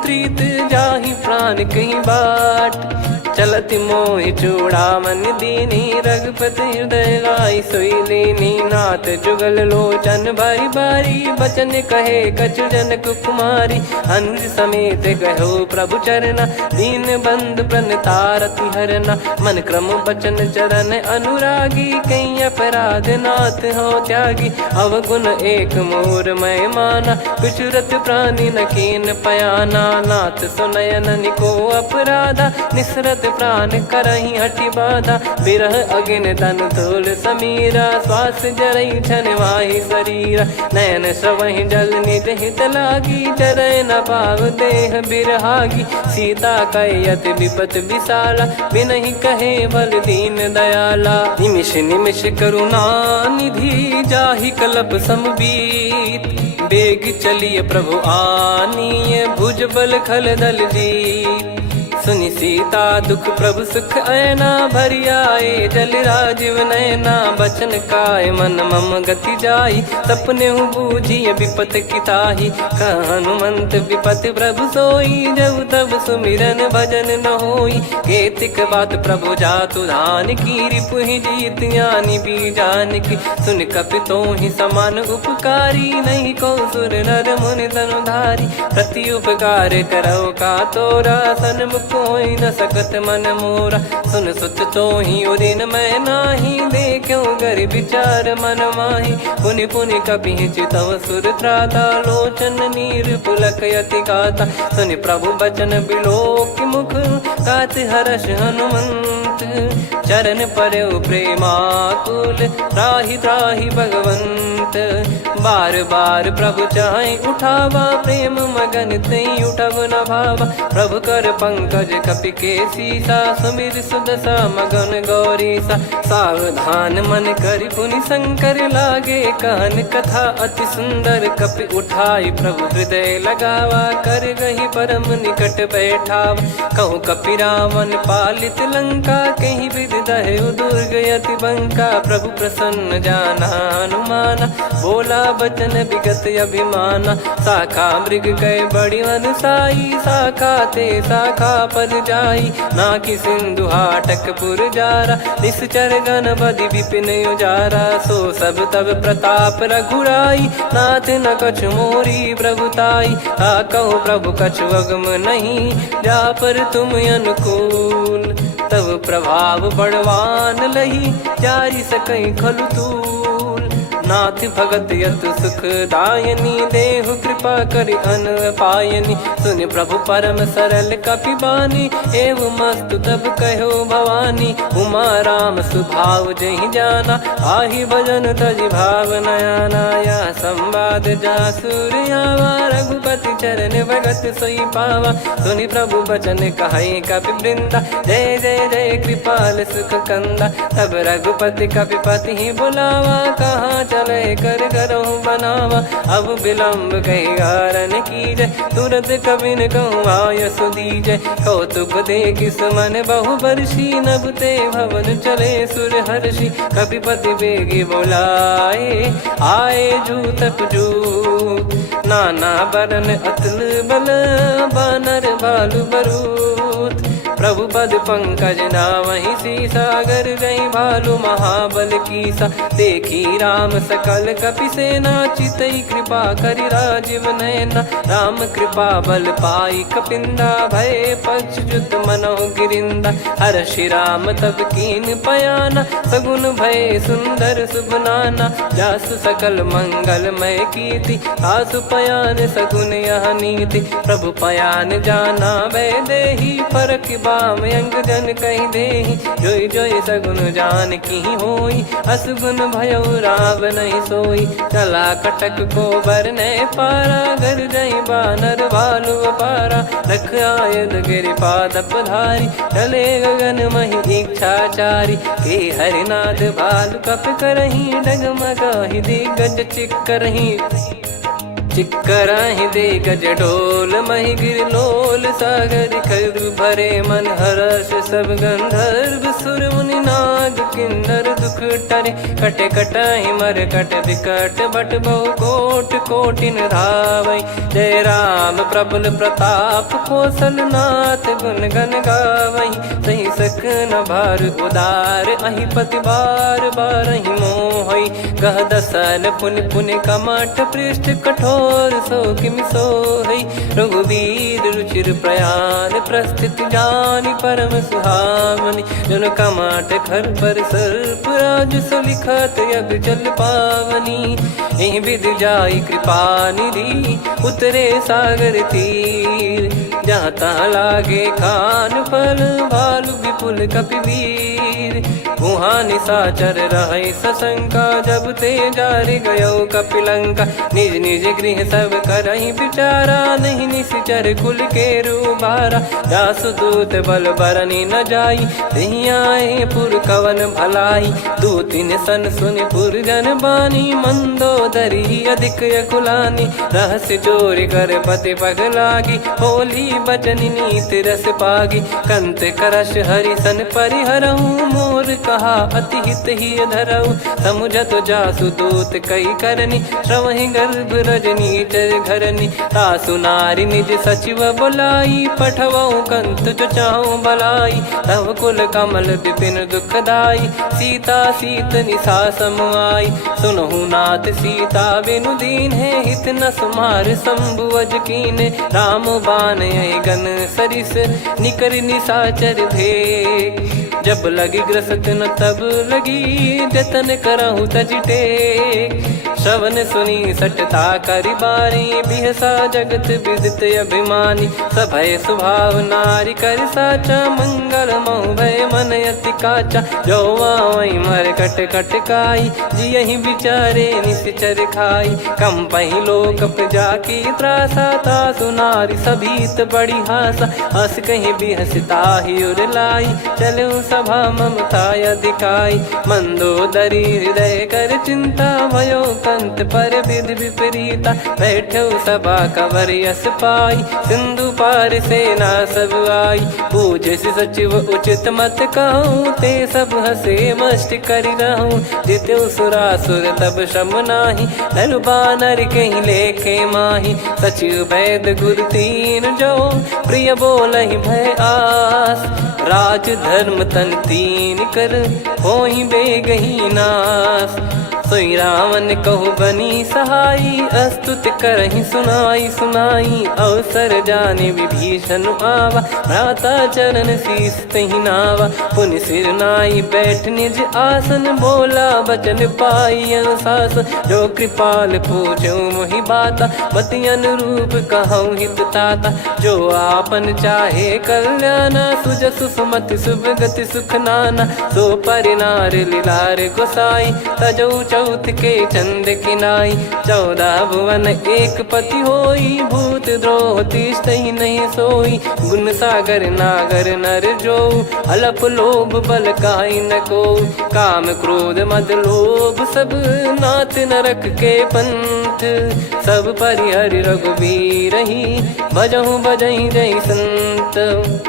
प्रीत जाहि प्राण कहीं बाट। चलत मोहि चूड़ामन दीनी रघुपति हृदय लाई सोई लीनी। नाथ जुगल लोचन बारी बारी बचन कहे कछु जनक कुमारी। हंस समेत गहो प्रभु चरना दीन बंद प्रणतारति हरना। मन क्रम बचन चरण अनुरागी कहीं अपराध नाथ हो त्यागी। अवगुण एक मोर मैं माना विचुरत प्राणी न कीन पयाना। नाथ सुनयन निको अपराधा निसरत प्राण करही हटि बाधा। बिरह अगिन तन तोल समीरा श्वास जरई छन वाहि शरीरा। नयन सवहि जल निज हित लागी चरय न पाव देह बिरहागी। सीता कयत विपत विशाला बिनहि कहे बल दीन दयाला। निमिष निमिष करुणा निधि जाहि कलप समबीत। बेग चलिए प्रभु आनीय भुज बल खल दल जीत। सुनि सीता दुख प्रभु सुख ऐना भरि आए जल राजीव नैना। बचन काय मन मम गति जाई सपने बूझी विपत किताही। हनुमंत विपत प्रभु सोई जब तब सुमिरन भजन न होई। केतिक बात प्रभु जातु धान की रिपुहि जीत ज्ञानी बीजान की। सुन कपितो ही समान उपकारी नहीं को सुर नर मुनि तनुधारी। प्रति उपकार करो का तोरा सन्मुख कोई न सकत मन मोरा। सुन सुत तो ही उदिन मैं नाही देखो गर विचार मन माही। पुनि पुनि कपि चितव सुर त्राता लोचन नीर पुलक यति गाता। सुनि प्रभु बचन बिलोक मुख गात हर्ष हनुमंत। चरण परयो प्रेमाकुल त्राहि त्राहि भगवंत। बार बार प्रभु चाहे उठावा प्रेम मगन तई उठब न भावा। प्रभु कर पंकज कपि के सीसा सुमिर सुदशा मगन गौरीसा। सावधान मन करि पुनि शंकर लागे कहन कथा अति सुंदर। कपि उठाई प्रभु हृदय लगावा कर गही परम निकट बैठावा। कहूँ कपि रावण पालित लंका कहीं विधि दहु दुर्ग यति बंका। प्रभु प्रसन्न जाना हनुमाना बोला बचन विगत अभिमाना। शाखा मृग गए बड़ी अनुसाई शाखा ते शाखा पर जाई। ना कि सिंधु हाटक पुर जारा निश्चर गण बदि विपिन उजारा। सो सब तब प्रताप रघुराई नाथ न कछु मोरी प्रभुताई। कहूँ प्रभु कछु अगम नहीं जा पर तुम अनुकूल। तब प्रभाव बड़वान लही जारी सकई खलु तूल। नाथ भगत यत सुख दायनी देहु कृपा करि अन पायनी। सुन प्रभु परम सरल कपि बानी एवं मस्तु तब कहो भवानी। उमा राम सुभाव जहि जाना आहि भजन तजि भाव नयाना। या संवाद जासुर आवा रघुपति चरण भगत सोई पावा। सुनि प्रभु बचन कहे कपि वृंदा जय जय जय कृपाल सुख कंदा। तब रघुपति कपि पति ही बुलावा कहाँ चले कर करहु बनावा। अब विलम्ब कही कारण कीजय तुरंत कबिन कहूँ आयस दीजय। कौतुक देख सुमन बहु बरसी नभ ते भवन चले सुर हर्षि। कपिपति बेगी बोलाए आए जूतक जूत। नाना बरन अतुल बल बानर भालु बरूत। प्रभु पद पंकज नावहि सीसागर गई भालु महाबल कीसा। देखी राम सकल कपि सेना चितई कृपा करि राजीव नयना। राम कृपा बल पाई कपिंदा भय पक्ष जुत मनो गिरिंदा। हर्षि राम तब कीन पयाना सगुन भय सुंदर सुभनाना। जासु सकल मंगलमय कीर्ति आसु पयान सगुन यह नीति। प्रभु पयान जाना वै देही फरक बाम अंग जन कहीं देही। जोई जोई सगुन जान की होई असगुन भयो राव नहीं सोई। चला कटक को बरने पारा घर जई बानर भालु पारा। रख आयद गिरि पाद पधारी चले गगन मही इच्छाचारी। के हरिनाथ भालु कप करही डगमगाहि दिग्गज चिक्करही। चिक्कराहि दे गज डोल मही गिर लोल सागर खर भरे मन हर्ष सब गंधर्व सुर मुनि नार माग किन्नर दुख टरे। कटे कटहि मर कट विकट बट बहु कोट कोटिन धावै। जय राम प्रबल प्रताप कौशल नाथ गुण गण गावै। सही सकन भार उदार अहि पति बार बारहि मोहै। गह दसल पुन पुन कमठ पृष्ठ कठोर सो किमि सोहै। रघुवीर रुचिर प्रयाण प्रस्थित जानि परम सुहावनि। जन कमठ खर पर सर्प राज सलिखत यग जल पावनी। एहि विधि जाई कृपा निधि उतरे सागर तीर। जहाँ तहाँ लागे खान फल भालु विपुल कपिवीर। वहाँ निशाचर रहै सशंका जब ते जारि गयो कपिलंका। निज निज गृह सब करहि विचारा नहीं निश्चर कुल के रूबारा। जासु दूत बल बरनि न जाई तेहि आए पुर कवन भलाई। दूतिन सन सुनि पुर जन बानी मंदोदरी अधिक यकुलानी। रहस्य चोरी कर पति पग लागी होली बचन नीति रस पागी। कंत करश हरिसन परिहरहु मोर कहा अति हित ही धरऊ। समुझत जासु दूत कई करनी श्रवहि गर्भ रजनी चर घरनी। तासु नारी निज सचिव बुलाई पठवऊ कंत जो चाहूं बलाई। तव कुल कमल विपिन दुखदाई सीता सीत निशा समाई। सुनहु नाथ सीता बिनु दीन है हित न सुमार शंभु अज कीने। राम बाण गन सरिस निकर निशाचर भेग। जब लगी ग्रसत न तब लगी जतन करहु तज टेक। श्रवण सुनी सटता करि बारी बिहसा जगत विदित अभिमानी। सभय स्वभाव नारी कर साचा मंगल मऊ भय मन अति काचा। जो आवै मर कट कट काई जियहि विचारे निश्चर खाई। कम पहि लोक जाकी त्रासा तासु नारी सभीत बड़ी हासा। हस कहीं बिहसता ही उर लाई चलऊ सभा ममता अधिकाई। मंदोदरी हृदय कर चिंता भयो कंत पर विधि विपरीता। बैठो सभा कवर यस पाई सिंधु पार सेना सब आई। पूज्य सचिव उचित मत कहूँ ते सब हसे मष्ट करि रहूँ। जित्यु सुरासुर तब श्रम नाही नर बानर कहीं लेखे माही। सचिव वैद गुरु तीन जो प्रिय बोलहि भय आस। राज धर्म तन तीन कर होई बेगही नास। सोई रावण कहु बनी सहाई अस्तुत करहि सुनाई सुनाई। अवसर जाने विभीषण आवा भ्राता चरण शीस तहि नावा। पुनि सिर नाई बैठ निज आसन बोला बचन पाई अनुशासन। जो कृपाल पूछो मोहि बाता मति अनुरूप कहूँ हित ताता। जो आपन चाहे कल्याणा सुजसु सुमति सुभगति सुख नाना। सो परिनार लीलार गोसाई तजौ चौथ के चंद किनाई। 14 भुवन एक पति होई भूत द्रोह तिष्ठहि नहीं सोई। गुण सागर नागर नर जो अलप लोभ बल काई न को। काम क्रोध मद लोभ सब नाथ नरक के पंथ। सब परिहरि रघुबीर ही भजहु भजहि जय संत।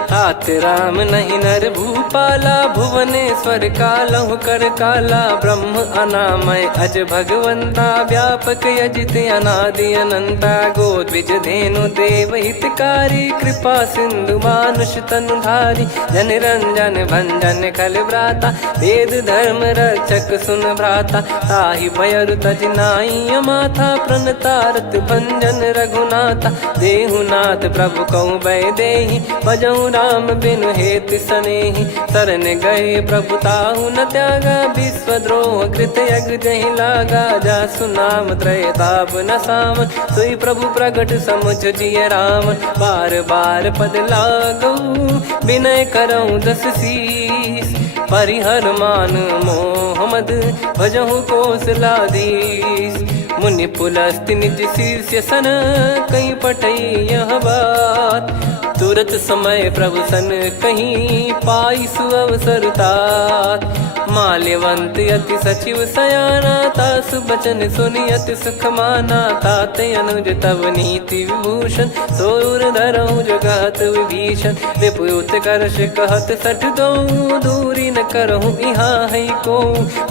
तात राम नहीं नर भूपाला भुवनेश्वर कालहु कर काला। ब्रह्म अनामय अज भगवंता व्यापक यजित अनादि अनंता। गोद्विज धेनु देव हितकारी कृपा सिंधु मानुष तनुधारी। जन रंजन भंजन खल भ्राता वेद धर्म रक्षक सुन भ्राता। ताहि भयरु तज नाई माथा प्रणतारत भंजन रघुनाथा। देहुनाथ प्रभु कहु भय देहि भजहु राम बिनु हेतु सनेहि। शरण गए प्रभु ताहु न त्यागा विश्वद्रोह कृत यज्ञ जहि लागा। जासु नाम त्रय ताप न सामन सोई प्रभु प्रगट समुझ जिय राम। बार बार पद लागऊ विनय करऊँ 10 शीस। परिहर मान मोह मद भजहु कौशलाधीश। मुनि पुलस्त्य निज शिष्य सन कहीं पठई यह बात। तुरत समय प्रभु सन कहीं पाई सुअवसर तात। माल्यवंत अति सचिव सयाना तासु बचन सुनि अति सुख माना। ताते अनुज तव नीति विभूषण सोर धरऊ जगत विभीषण। विपुत करश कहत सठ दो दूरी न करहु यहाँ है को।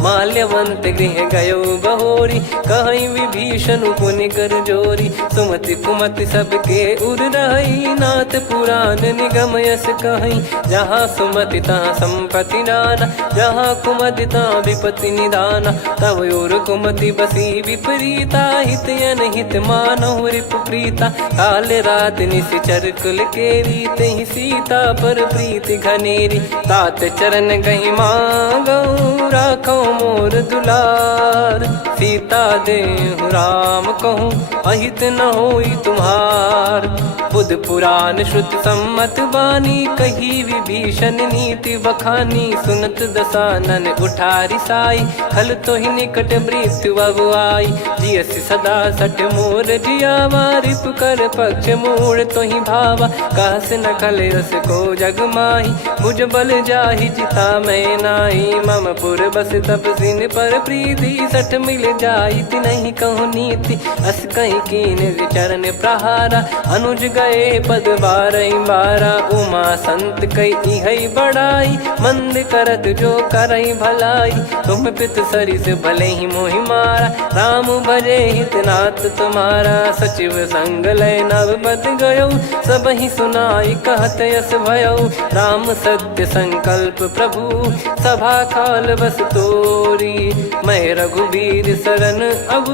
माल्यवंत गृह गयो बहोरी, कहीं विभीषण पुनि कर जोरी। सुमति कुमति सबके उर रही, नाथ पुराण निगम यस कहीं। जहाँ सुमति तहाँ संपत्ति नाना, जहाँ कुमति तहाँ विपत्ति निदाना। तब और कुमति बसी विपरीता, हित अनहित मानहु रिपु प्रीता। काल रात निश्चर कुल केरी, तहि सीता पर प्रीति घनेरी। तात चरण गही मांगऊ, राखो मोर दुलार। सीता देहु राम कहूँ, अहित न होई तुम्हार। बुध पुराण श्रुत सम्मत बानी, कही विभीषण नीति बखानी। सुनत दसानन उठारी साई, खल तो ही निकट मृत्यु अब आई। जियसि सदा सठ मोर जियावा, रिप कर पक्ष मूड़ तो ही भावा। कहस न खल रस को जग माही, मुझ बल जाहि जिता मैं नाई। मम पुर बस तपसिन पर प्रीति, सठ मिल जाई नहीं कहूँ नीति। अस कहीं कीन चरण प्रहारा, अनुज गए पद बारई बारा। उमा संत कई है बड़ाई, मंद करत जो करई भलाई। तुम पित सरिस भले ही मोहि मारा, राम भजे हित नाथ तुम्हारा। सचिव संग लय नव बद गयो, सब ही सुनाई कहत यस भयो। राम सत्य संकल्प प्रभु, सभा काल बस तोरी। मैं रघुबीर शरण अब,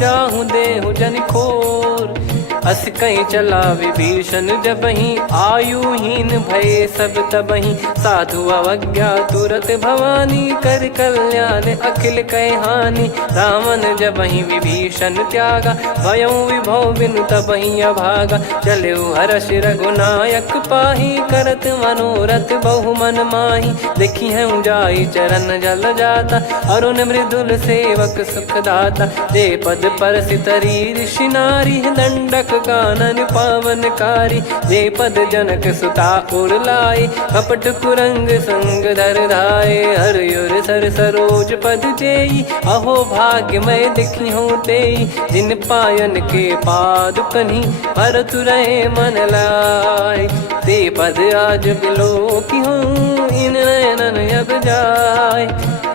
जाहूँ देहु जन खोर। अस कहीं चला विभीषण जबहि, आयुहीन भय सब तबहि। साधु अवज्ञा तुरत भवानी, कर कल्याण अखिल कह हानि। रावण जबहि विभीषण त्यागा, भयउ विभव बिनु तबहि अभागा। चलऊ हर्ष रघुनायक पाही, करत मनोरथ बहु मन माही। देखी है जाई चरण जल जाता, अरुण मृदुल सेवक सुखदाता। जे पद पर सितरी ऋषि नारी, दंडक कानन पावनकारी। जे पद जनक सुता उर लाए, कपट कुरंग संग धर धाये। हरियुर सर सरोज पद जेई, अहो भाग्य मैं दिखी हूँ तेई। जिन पायन के पाद कन्ही, भरत रहे मन लाए। ते पद आज बिलो की हूँ, इन नयनन अब जाय।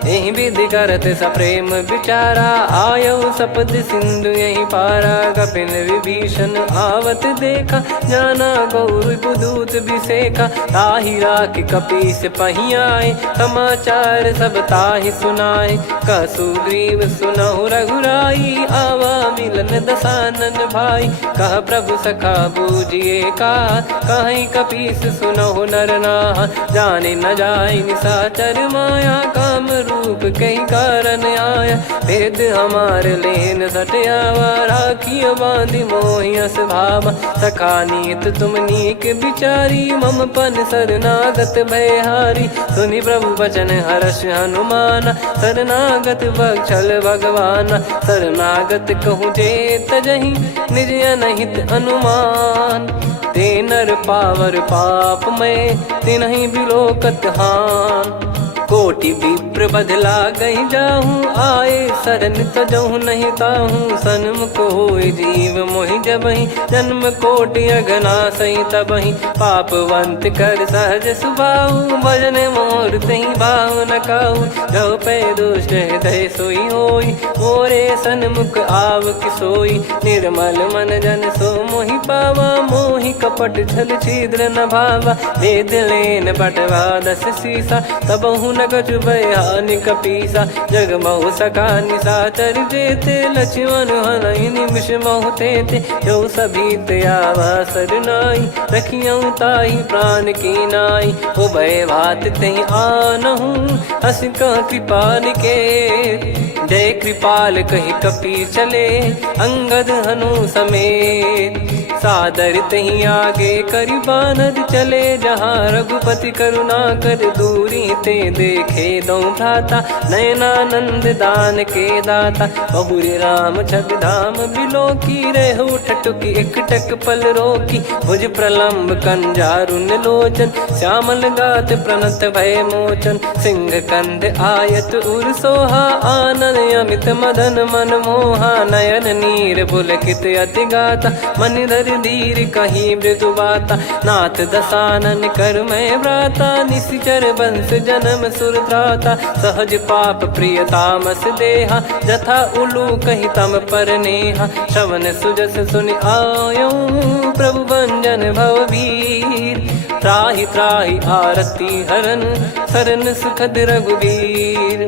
यही विधि करत सप्रेम विचारा, आयऊ सपद सिंधु यही पारा। कपिन विभीषण आवत देखा, जाना गौर बुदूत बिसेखा। ताहि राख कपीस पही आए, समाचार सब ताहि सुनाए। कह सुग्रीव सुनहु रघुराई, आवा मिलन दसानन भाई। कह प्रभु सखा बूझिए का, कहीं कपीस सुनहु नर नाहा। जाने न जाय निशाचर माया, काम रूप कई कारण आया। भेद हमार लेन सटयावा, राखियो बांधि मोहियस भावा। सखा नीत तुम नीक बिचारी, मम पन शरणागत भयहारी। सुनि प्रभु वचन हर्ष हनुमाना, शरणागत बक्षल भगवाना। शरणागत कहूँ जे तजहि, निज अनहित अनुमान। ते नर पावर पाप में, तिन्हि बिलोकत हान। कोटि विप्र बदला गई जाहूँ, आए शरण तजहु नहीं ताहूँ। सन्मुख होय जीव मोहि जबहि, जन्म कोटि अगना सही तबहि। पापवंत कर सहज सुभाऊ, भजन मोर तहि भाव न काहू। जो पै दुष्ट हृदय सोई होई, मोरे सन्मुख आव किसोई। निर्मल मन जन सो मोहि पावा, मोहि कपट छल छिद्र न भावा। वेद लेन बटवा दस सीसा, तबहु न कछु भयानि कपीसा। जग महु सखा निशाचर जेते, लक्ष्मण हनहि निमिष महु तेते। जो सभी त्यावा सरनाई, रखियऊ ताहि प्राण की नाई। उभय भात तहि आनहु, हस कह कृपाल के। जय कृपाल कहि कपी चले, अंगद हनु समेत। सादर तही आगे करि बानर चले, जहाँ रघुपति करुणा कर दूरी ते देखे दो भ्राता। नयनानंद दान के दाता, बहुरी राम छग धाम बिलो की। रेहु ठटुकी एकटक पल रोकी, भुज प्रलम्ब कंजारुन लोचन। श्यामल गात प्रणत भय मोचन, सिंह कंध आयत उर सोहा। आनन अमित मदन मन मोहा, नयन नीर पुलकित अति गाता। मनिधर कर धीर कहीं मृदु बाता। नाथ दसानन कर मैं व्राता, निशिचर बंस जन्म सुर त्राता। सहज पाप प्रिय तामस देहा, जथा उलू कही तम पर नेहा। श्रवण सुजस सुनि आयो, प्रभु भंजन भवबीर। त्राहि त्राहि आरती हरन, सरन सुखद रघुबीर।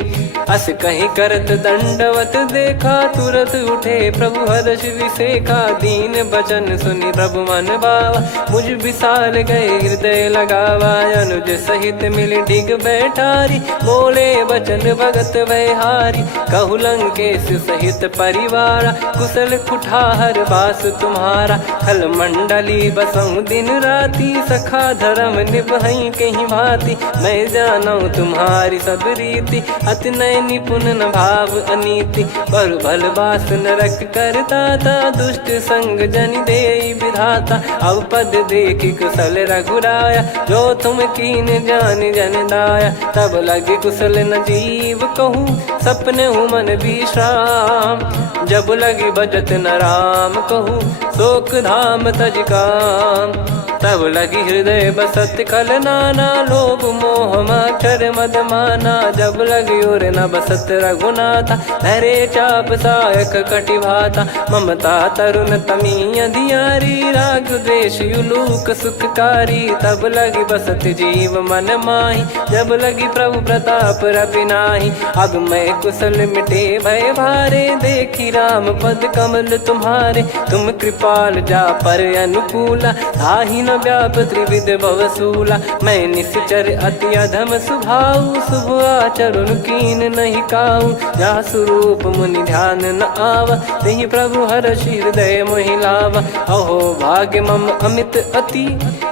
अस कहीं करत दंडवत देखा, तुरत उठे प्रभु हर्ष विसेखा। दीन बचन सुनि प्रभु मन भावा, मुझ विसाल गए हृदय लगावा। अनुज सहित मिल डिग बैठारी, बोले बचन भगत वैहारी। कहु लंकेश सहित परिवारा, कुशल कुठार बास तुम्हारा। खल मंडली बसऊं दिन राती, सखा धर्म निभई कहीं भांति। मैं जानू तुम्हारी सब रीति, अति नय निपुण न भाव अनीति। पर भल बास नरक करता था, दुष्ट संग जन दे विधाता। अब पद देखी कुशल रघुराया, जो तुम कीन जान जन दाया। तब लगे कुशल न जीव कहूँ, सपने हूँ मन विश्राम। जब लगी बजत न राम कहूँ, शोक धाम तज काम। तब लगी हृदय बसत खल नाना, लोभ मोह मक्षर मद माना। जब लगी उर न बसत रघुनाथा, धरे चाप सायक कटि भाता। ममता तरुण तमी अधियारी, राग द्वेष युलूक सुखकारी। तब लगी बसत जीव मन माही, जब लगी प्रभु प्रताप रवि नाही। अब मैं कुशल मिटे भय भारे, देखी राम पद कमल तुम्हारे। तुम कृपाल जा पर अनुकूला, ताहि न व्याप त्रिविध भवसूला। मैं निश्चर अति अधम सुभाऊ, शुभ आचरण कीन नहीं काऊ। जा स्वरूप मुनि ध्यान न आवा, तेहि प्रभु हर्ष हृदय मोहि लावा। अहो भाग्य मम अमित अति,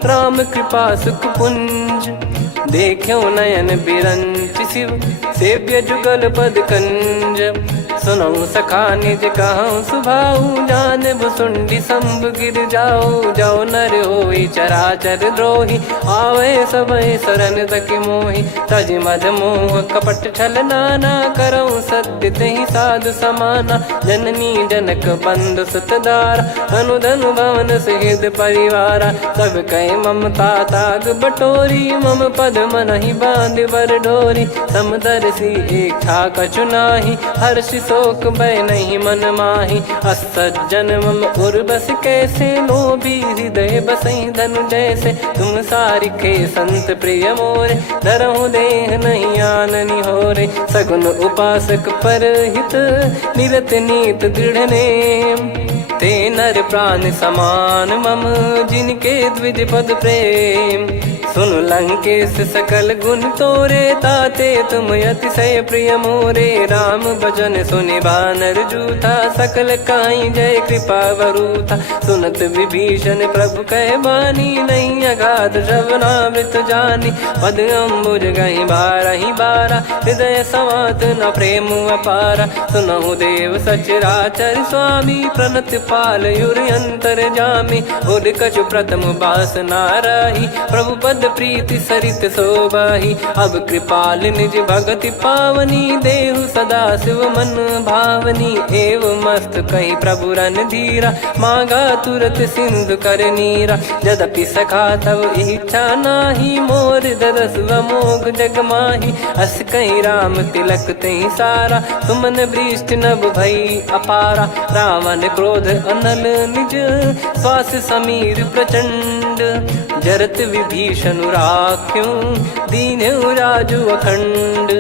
राम कृपा सुख पुंज। देखो नयन बिरंच शिव, सेव्य जुगल पद कंज। सुनऊ सखा निज कहूँ सुभाऊ, जान भुसुंडी संभ गिर जाओ। जाओ नर होई चराचर द्रोही, आवे सबय शरण तक मोहि। तज मद मोह कपट छल नाना, करऊँ सत्य तेहि साधु समाना। जननी जनक बंधु सुतदारा, धनु धनु भवन सहित परिवारा। सब कहे ममता ताग बटोरी, मम पद मनहि बांध बर डोरी। समदर्शी इच्छा कछु नाही, हर्ष शोक भय नहीं मन माही। असज्जन मम उर्वश कैसे, लोभी हृदय बसई धनु जैसे। तुम सारिखे संत प्रिय मोरे, धरहु देह नहीं आननि होरे। सगुन उपासक परहित, निरत नीत दृढ़ नेम। ते नर प्राण समान मम, जिनके द्विज पद प्रेम। सुन लंकेश सकल गुण तोरे, ताते तुम अतिशय प्रिय मोरे। राम भजन सुनि बानर जूथा, सकल काई जय कृपा वरूथा। सुनत विभीषण प्रभु कह बानी, नहीं अगाध श्रवणामृत जानी। पद अम्बुज गहि बारहि बारा, हृदय समात न प्रेम अपारा। सुनहु देव सचराचर स्वामी, प्रणत पाल युर अंतर जामी। उद कछु प्रथम बास नाराही, प्रभु पद प्रीति सरित शोभाही। अब कृपाल निज भगति पावनी, देहु सदा शिव मन भावनी। एव मस्त कही प्रभु रन धीरा, मांगा तुरत सिंधु कर नीरा। यद्यपि सखा तब इच्छा नाही, मोर दरस अमोघ जग माही। अस कहीं राम तिलक तहि सारा, सुमन वृष्ट नभ भई अपारा। रावण क्रोध अनल निज, श्वास समीर प्रचंड। जरत विभीषण राख्यों, दीन्हु राजु अखंड।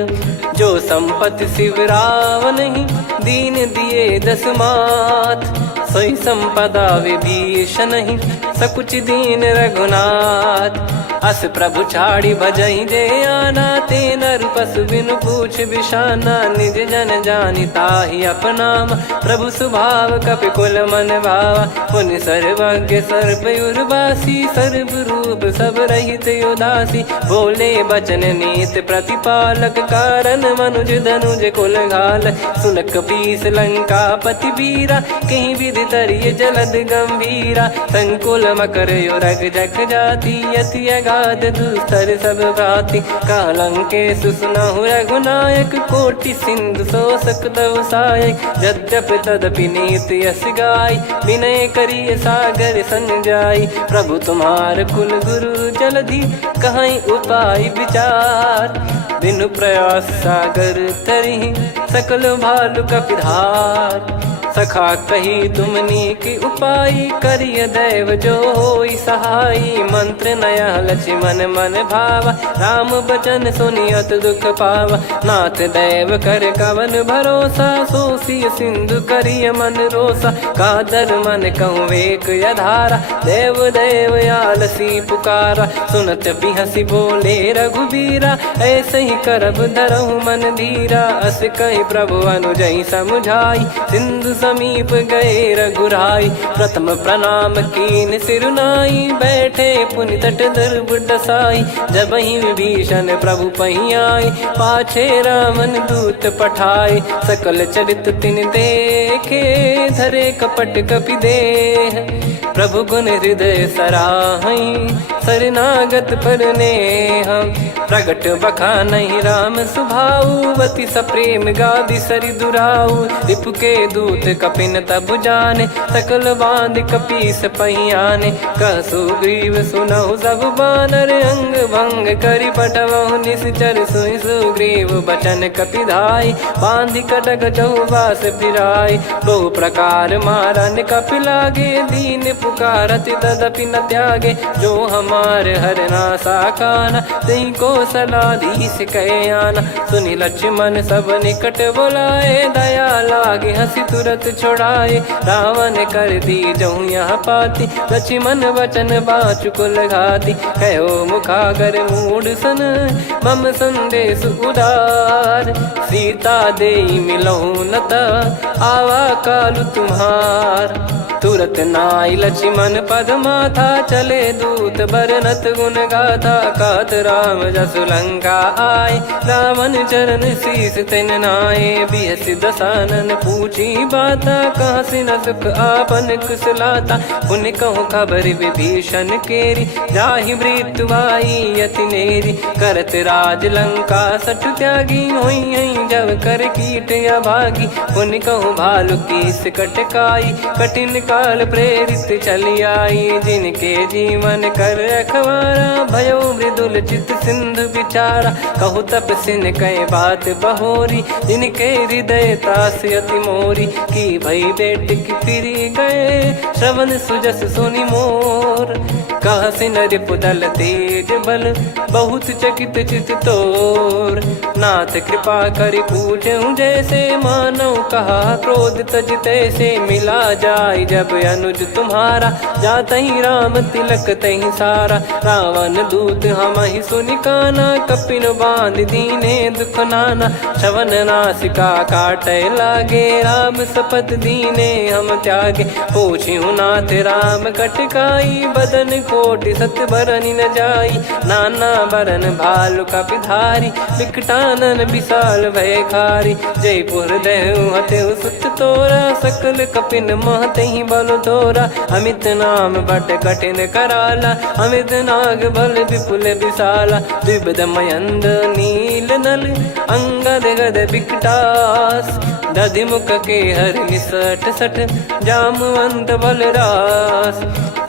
जो संपत्ति शिव रावण ही, दीन दिए दस मात। सोई संपदा विभीषण ही, सकुच दीन रघुनाथ। अस प्रभु छाड़ी भजई जे आना, ते नर पशु बिनु पूछ बिशाना। निज जन जानि ताहि अपनाम, प्रभु स्वभाव कपि कुल मन भावा। मुनि सर्वज्ञ सर्वयुर्वासी, सर्व रूप सब रहित उदासी। बोले बचन नीत प्रतिपालक, कारण मनुज धनुज कुल घाल। सुन कपीस लंका पति वीरा, कहीं विधि तरिय जलद गंभीरा। संकुल मकर युरग जख जाति, यति गाद दुस्तर सब भांति कालंके सुसुनाहु रघुनायक कोटि सिंधु शोषक तव सहायक यद्यपि तदपि नीत यस गाय विनय करिय सागर सन जाई प्रभु तुम्हार कुल गुरु जलधि कहीं उपाय विचार बिनु प्रयास सागर तरिहि सकल भालु कपिधार सखा कही तुमनी की उपाय करिय दैव जो होई सहाई मंत्र नया लक्ष्मण मन भावा राम बचन सुनियत दुख पावा नाथ दैव कर कवन भरोसा सोसिय सिंधु करिय मन रोसा कादर मन कहूँ वेक यधारा देव देव आलसी पुकारा सुनत बिहसी बोले रघुबीरा ऐसे ही करब धरहु मन धीरा अस कही प्रभु अनुजई समुझाई सिंधु समीप गए रघुराई प्रथम प्रणाम कीन सिरुनाई बैठे पुनि तट दर्भ डसाई जब ही विभीषण प्रभु पही आए पाछे रामन दूत पठाए सकल चरित तिन देखे धरे कपट कपि देह प्रभु गुण हृदय सराहई शरणागत पर नेह प्रगट बखानहि राम सुभाऊ वति सप्रेम गादि सरि दुराऊ रिपु के दूत कपिन तब जाने सकल बांध कपीस पहियाने कह सुग्रीव सुनहु सब बानर अंग भंग करि पटवहु निश्चर सुनि सुग्रीव बचन कपिधाई बांधि कटक चहुबास फिराई बहु प्रकार मारन कपि लागे दीन पुकारति तदपि न त्यागे जो हमार हरना साकाना तही को सलाधीश कहे आना सुनि लक्ष्मण सब निकट बुलाए दया लागे हंसी तुरत छोड़ाए रावण कर दी जहूँ यहाँ पाती लक्ष्मण वचन बाचु कुल घाती कहो मुखागर मूड सन मम संदेश उदार सीता देई मिलहु नता आवा कालु तुम्हार तुरत नाई लक्ष्मण पद माथा चले दूत बरनत गुण गाथा कात राम जसु लंका आए रावण चरण शीस तिन नाये बिहसि दसानन पूछी बाता कहाँ से न सुख आपन कुशलाता पुन कहूँ खबर विभीषण केरी जाहि मृत्यु आई यति नेरी करत राज लंका सठ त्यागी होई जब कर कीट अभागी पुन कहूँ भालु कीस कटकाई कठिन काल प्रेरित चली आई जिनके जीवन कर रखवारा भयो मृदुल चित सिंधु विचारा कहु तप सिन कई बात बहोरी जिनके हृदय तास अति मोरी की भई बेट की फिरी गए श्रवण सुजस सुनि मोर कह सिन रिपुदल तेज बल बहुत चकित चित तोर नाथ कृपा करि पूछूं जैसे मानव कहा क्रोध तज तैसे मिला जाय जब अनुज तुम्हारा जात ही राम तिलक तही सारा रावण दूत हम ही सुनि काना कपिन बांध दीने दुख नाना श्रवण नासिका काटे लागे राम सपत दीने हम त्यागे पूछ्यू नाथ राम कटकाई बदन कोटि सत बरनि न जाई नाना बरन भालु कपिधारी विकटानन विशाल भय खारी जयपुर देहु हतेउ सुत तोरा सकल कपिन महतहि बल तोरा अमित नाम बट कठिन कराला अमित नाग बल विपुल विशाला द्विपद मयंद नील नल अंगद गद विकटास दधि मुख के हर निसठ सठ जामवंत बलरास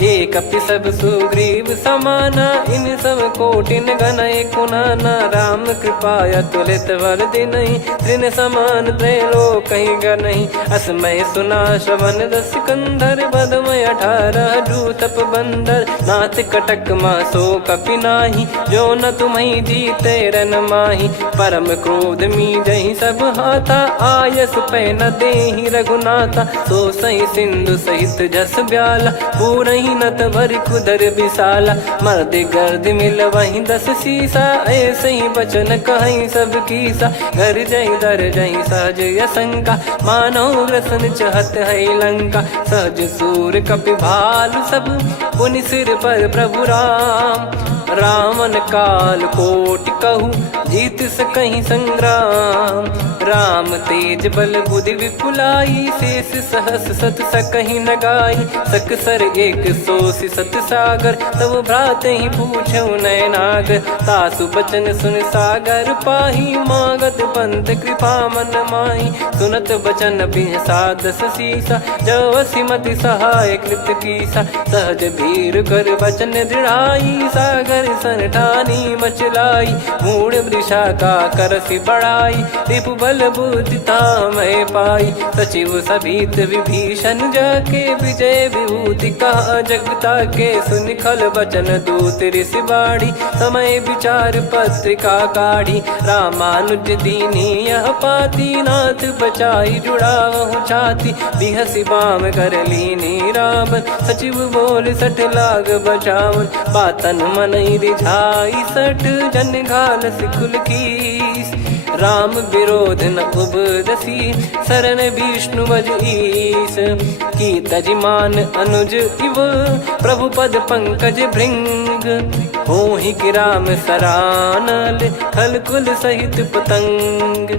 एक अपि सब सुग्रीव समाना इन सब कोटिन गनय कुनाना राम कृपा अतुलित बल दिनहि त्रिन समान त्रैलोक कहीं गनहि असमय सुना श्रवण दस कंधर बदमय 18 जूतप बंदर नाथ कटक मासो कपि नाही जो न तुम्हि जीते रन माही परम क्रोध मी जहि सब हाथा आयस पै न देहि रघुनाथा सो सही सिंधु सहित जस ब्याला पूरहि नत भरि कुदर विशाला मर्द गर्द मिल वहीं 10 सीसा ऐसे ही बचन कहीं सब कीसा घर जहि दर जहि सहज यसंका मानव रसन चहत है लंका सहज सूर कपि भालु सब पुनि सिर पर प्रभु राम रावण काल कोटि कहु जीत सकहीं संग्राम। राम तेज बल बुद्धि विपुलाई, शेष सहस सत सकहीं न गाई। सकसर एक सोसी सत सागर, तब भ्रात ही पूछो नयनागर। तासु बचन सुन सागर पाही, मागत पंथ कृपा मन माही। सुनत बचन बिहसादस सीसा, जव सिमति सहाय कृत कीसा। सहज भीर कर बचन दृढ़ाई, सागर सन ठानी मचलाई। मूढ़ वृषा का करसि बढ़ाई, रिपु बल बुद्धि तामय पाई। सचिव सभीत विभीषण जाके, विजय विभूति कहा जगता के। सुनि खल बचन दूत ऋषि बाड़ी, समय विचार पत्रिका काढ़ी। रामानुज दीनी यह पाती, नाथ बचाई जुड़ावहु छाती। बिहसि बाम कर लीनी रावण, सचिव बोल सठ लाग बचावन। बातन मनई रिझाई सठ, जन घाल सिकुल कीस। राम विरोध न उपदसी, शरण विष्णु बज ईस। की तजिमान अनुज इव, प्रभु पद पंकज भृंग। होहि कि राम सरानल, खल कुल सहित पतंग।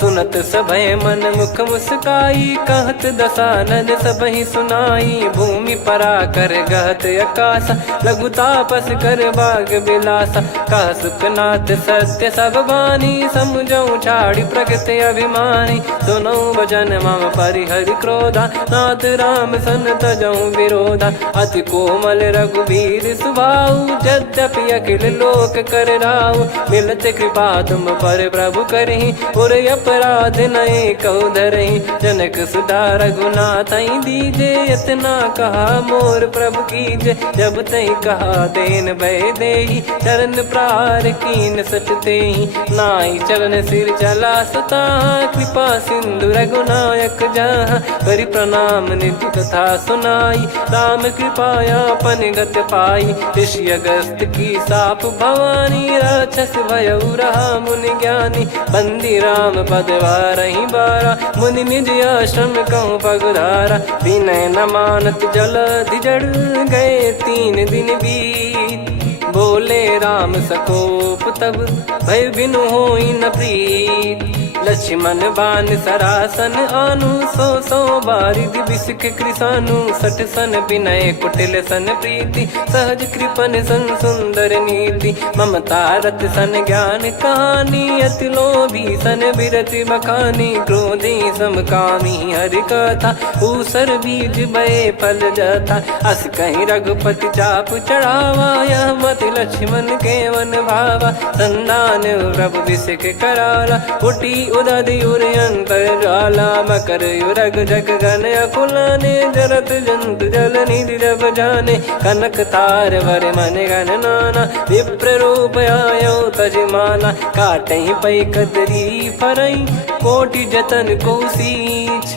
सुनत सभय मन मुख मुस्काई, कहत दसानन सबहि सुनाई। भूमि परा कर गहत आकाशा, लघु तापस कर बाग बिलासा। कह सुखनाथ सत्य सब बानी, समुझौ छाड़ी प्रगति अभिमानी। सुनो भजन मम परिहरि क्रोधा, नाथ राम सन तजौ विरोधा। अति कोमल रघुवीर सुभाऊ, यद्यपि अखिल लोक कर राऊ। मिलत कृपा तुम पर प्रभु करहि, पुर अपराध नए कौ धरहि। जनक सुधा रघुनाथ दीजे, इतना कहा मोर प्रभु कीजे। जब तई कहा देन भय देहि, चरण प्रार कीन सट तेहि। नाई चरण सिर चला सता, कृपा सिंधु रघुनायक जहाँ। करि प्रणाम निधि कथा सुनाई, राम कृपाया पन गत पाई। ऋषि अगस्त की साप भवानी, राक्षस भयउ रहा मुनि ज्ञानी। बंदी राम पद वारहि बारा, मुनि निज आश्रम कहूँ पगधारा। विनय न मानत जलधि जड़, गए 3 दिन बीत। बोले राम सकोप तब, भय बिनु होई न प्रीत। लक्ष्मण बान सरासन आनु, 100 बारिधि बिसक कृसानु। 60 सन विनय कुटिल सन प्रीति, सहज कृपन सन सुंदर नीति। ममता रत सन ज्ञान कहानी, अति लोभी सन बिरति बखानी। क्रोधी समकामी हरि कथा, ऊसर बीज बये फल जथा। अस कहीं रघुपति चाप चढ़ावा, यह मत लक्ष्मण के मन भावा। संदान प्रभु बिसक कराला, उठी उदधि उर अंतर ज्वाला। मकर युरग जग गण अकुलाने, जरत जंतु जल निधि जब जाने। कनक तार वर मन गण नाना, विप्र रूप आयो तजमाना। काटहि पै कदरी फरई, कोटि जतन को सींच।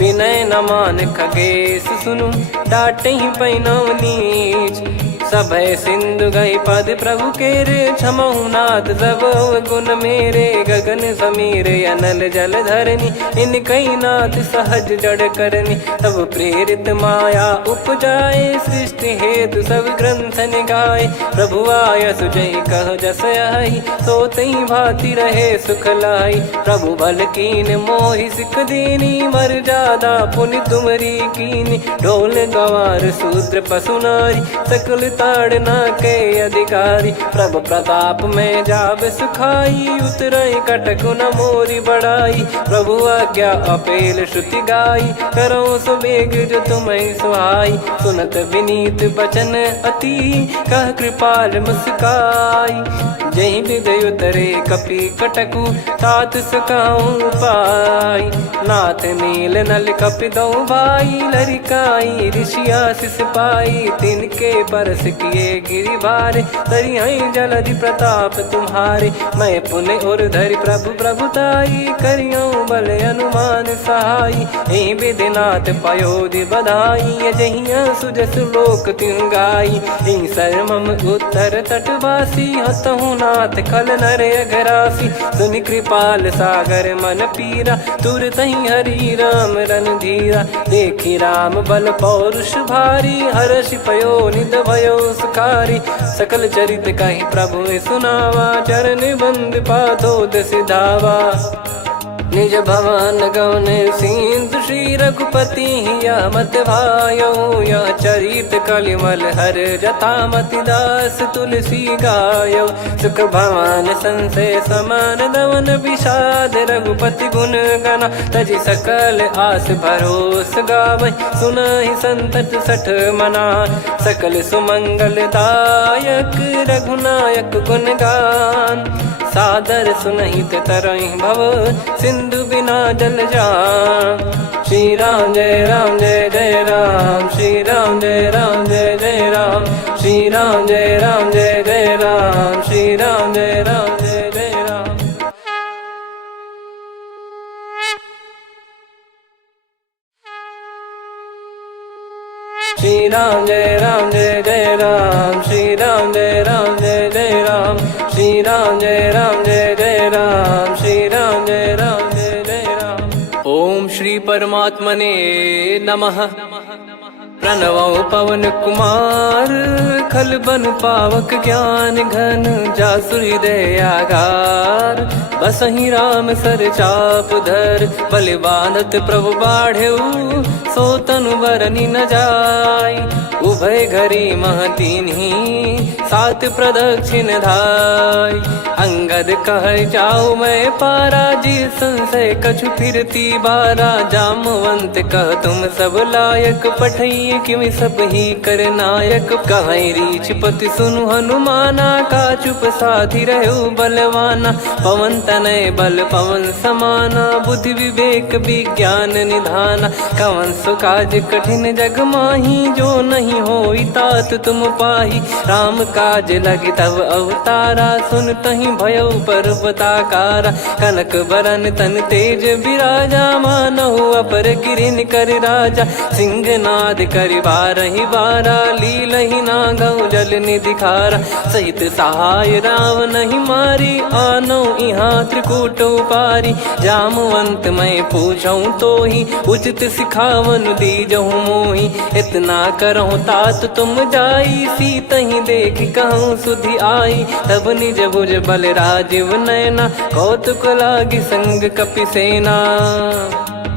विनय न मान खगेश सुनु, डांटहि पै नव नीच। सभय सिंधु गई पद प्रभु केरे, क्षमहु नाथ सब गुण मेरे। गगन समीरे अनल जल धरनी, इन कई नाथ सहज जड़ करनी। तब प्रेरित माया उपजाए, सृष्टि हेतु सब ग्रंथ निगाए। प्रभु आय सुजई कह जस आई, सोतई भांति रहे सुख लाई। प्रभु बल कीन मोहि सिख दीनी, मर्यादा पुनि तुमरी कीनी। ढोल गवार शूद्र पशु नारी, सकल ताड़ना के अधिकारी। प्रभु प्रताप में जाब सुखाई, उतरई कटक न मोरी बढ़ाई। प्रभु आज्ञा अपेल श्रुति गाई, करो सुबेग जो तुम्हें सुहाई। सुनत विनीत बचन अति, कह कृपाल मुस्काई। जहि हृदय उतरे कपि कटकु, तात सकाऊं पाई। नाथ नील नल कपि दो भाई, लरिकाई ऋषि आशीष पाई। तिनके परस किए गिरि भारे, तरिहै जलधि प्रताप तुम्हारे। मैं पुण्य और धरि प्रभु प्रभुताई, करियौ बल अनुमान सहाई। एहि विधिनाथ पयोधि बधाई, जहिया सुजस लोक तिहुँ गाई। एहि सरमम उत्तर तटवासी, हतहु रघुनाथ खल नर अघरासी, सुनि कृपाल सागर मन पीरा, तुरतहि हरि राम रणधीरा। देखि राम बल पौरुष भारी, हर्षि पयो निध भयो सुखारी। सकल चरित कहि प्रभु सुनावा, चरण बंद पादोद सिधावा। निज भवन गौन सिंधु श्री रघुपति हिया मत भायो, यह चरित कलिमल हर जथा मति दास तुलसी गायो। सुख भवन संशय समान दवन विषाद, रघुपति गुण गना तजि सकल आस भरोस गावै। सुनहि संतत सठ मना, सकल सुमंगल दायक रघुनायक गुण गान। सादर सुनहित तरहि भव, सिंधु बिना जल जान। श्री राम जय जय राम, श्री राम जय जय राम, श्री राम जय जय राम, श्री राम जय जय राम। श्री राम जय जय राम, श्री राम जय जय राम, श्री राम जय जय राम, श्री राम जय जय राम। ओम श्री परमात्मने नमः। प्रणवौ पवन कुमार, खल बन पावक ज्ञान घन, जासु हृदय आगार। बसहि राम सर चाप धर, बलि बांधत प्रभु बाढ़ऊ, सो तनु बरनि न जाय। उभय घरी महतीन्ही, सात प्रदक्षिण धाय। अंगद कह जाऊ मैं पारा, जी संशय कछु फिरती बारा। जामवंत कह तुम सब लायक, पठई किमि सब ही कर नायक। कहै रीछ पति सुनु हनुमाना, का चुप साधि रहु बलवाना। पवन तनय बल पवन समाना, बुद्धि विवेक विज्ञान निधाना। कवन सो काज कठिन जग माही, जो नहीं होई तात तुम पाही। राम काज लगी तब अवतारा, सुन तहि भयउ पर्वताकारा। कनक बरन तन तेज बिराजा, मानहु अपर गिरिन कर राजा। सिंहनाद करि बारहि बारा, लीलहि नागौ जल निधि खारा। सहित सहाय राम नहीं मारी, आनौ इहाँ त्रिकूट उपारी। जामवंत मैं पूछऊँ तोहि, उचित सिखावन दीजहु मोहि। इतना करहु तात तुम जाई, सीतहि देख कहूँ सुधि आई। तब निज भुज बल राजीव नयना, कौतुक लागी संग कपिसेना।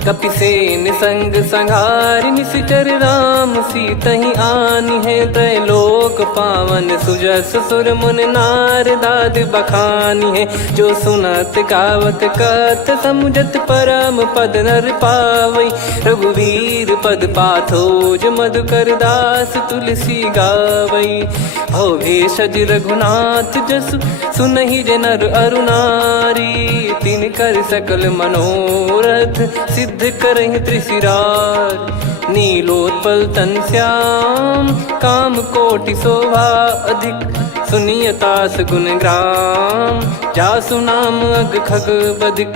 कपिसेन संग संघारि निशिचर राम, सीतहि आनि है त्रैलोक पावन। सुजस सुर मुन नार दाद बखानी है, जो सुनत गावत कथ समुझत परम पद नर पावै। रघुवीर पद पाथोज मधुकर दास तुलसी गावै। भव भेषज रघुनाथ जसु, सुनहि जे नर अरु नारी। तिन कर सकल मनोरथ, सिद्ध करहि त्रिशिरार। नीलोत्पल तन श्याम, काम कोटि शोभा अधिक। सुनियतास गुण ग्राम, जासु नाम अग खग बधिक।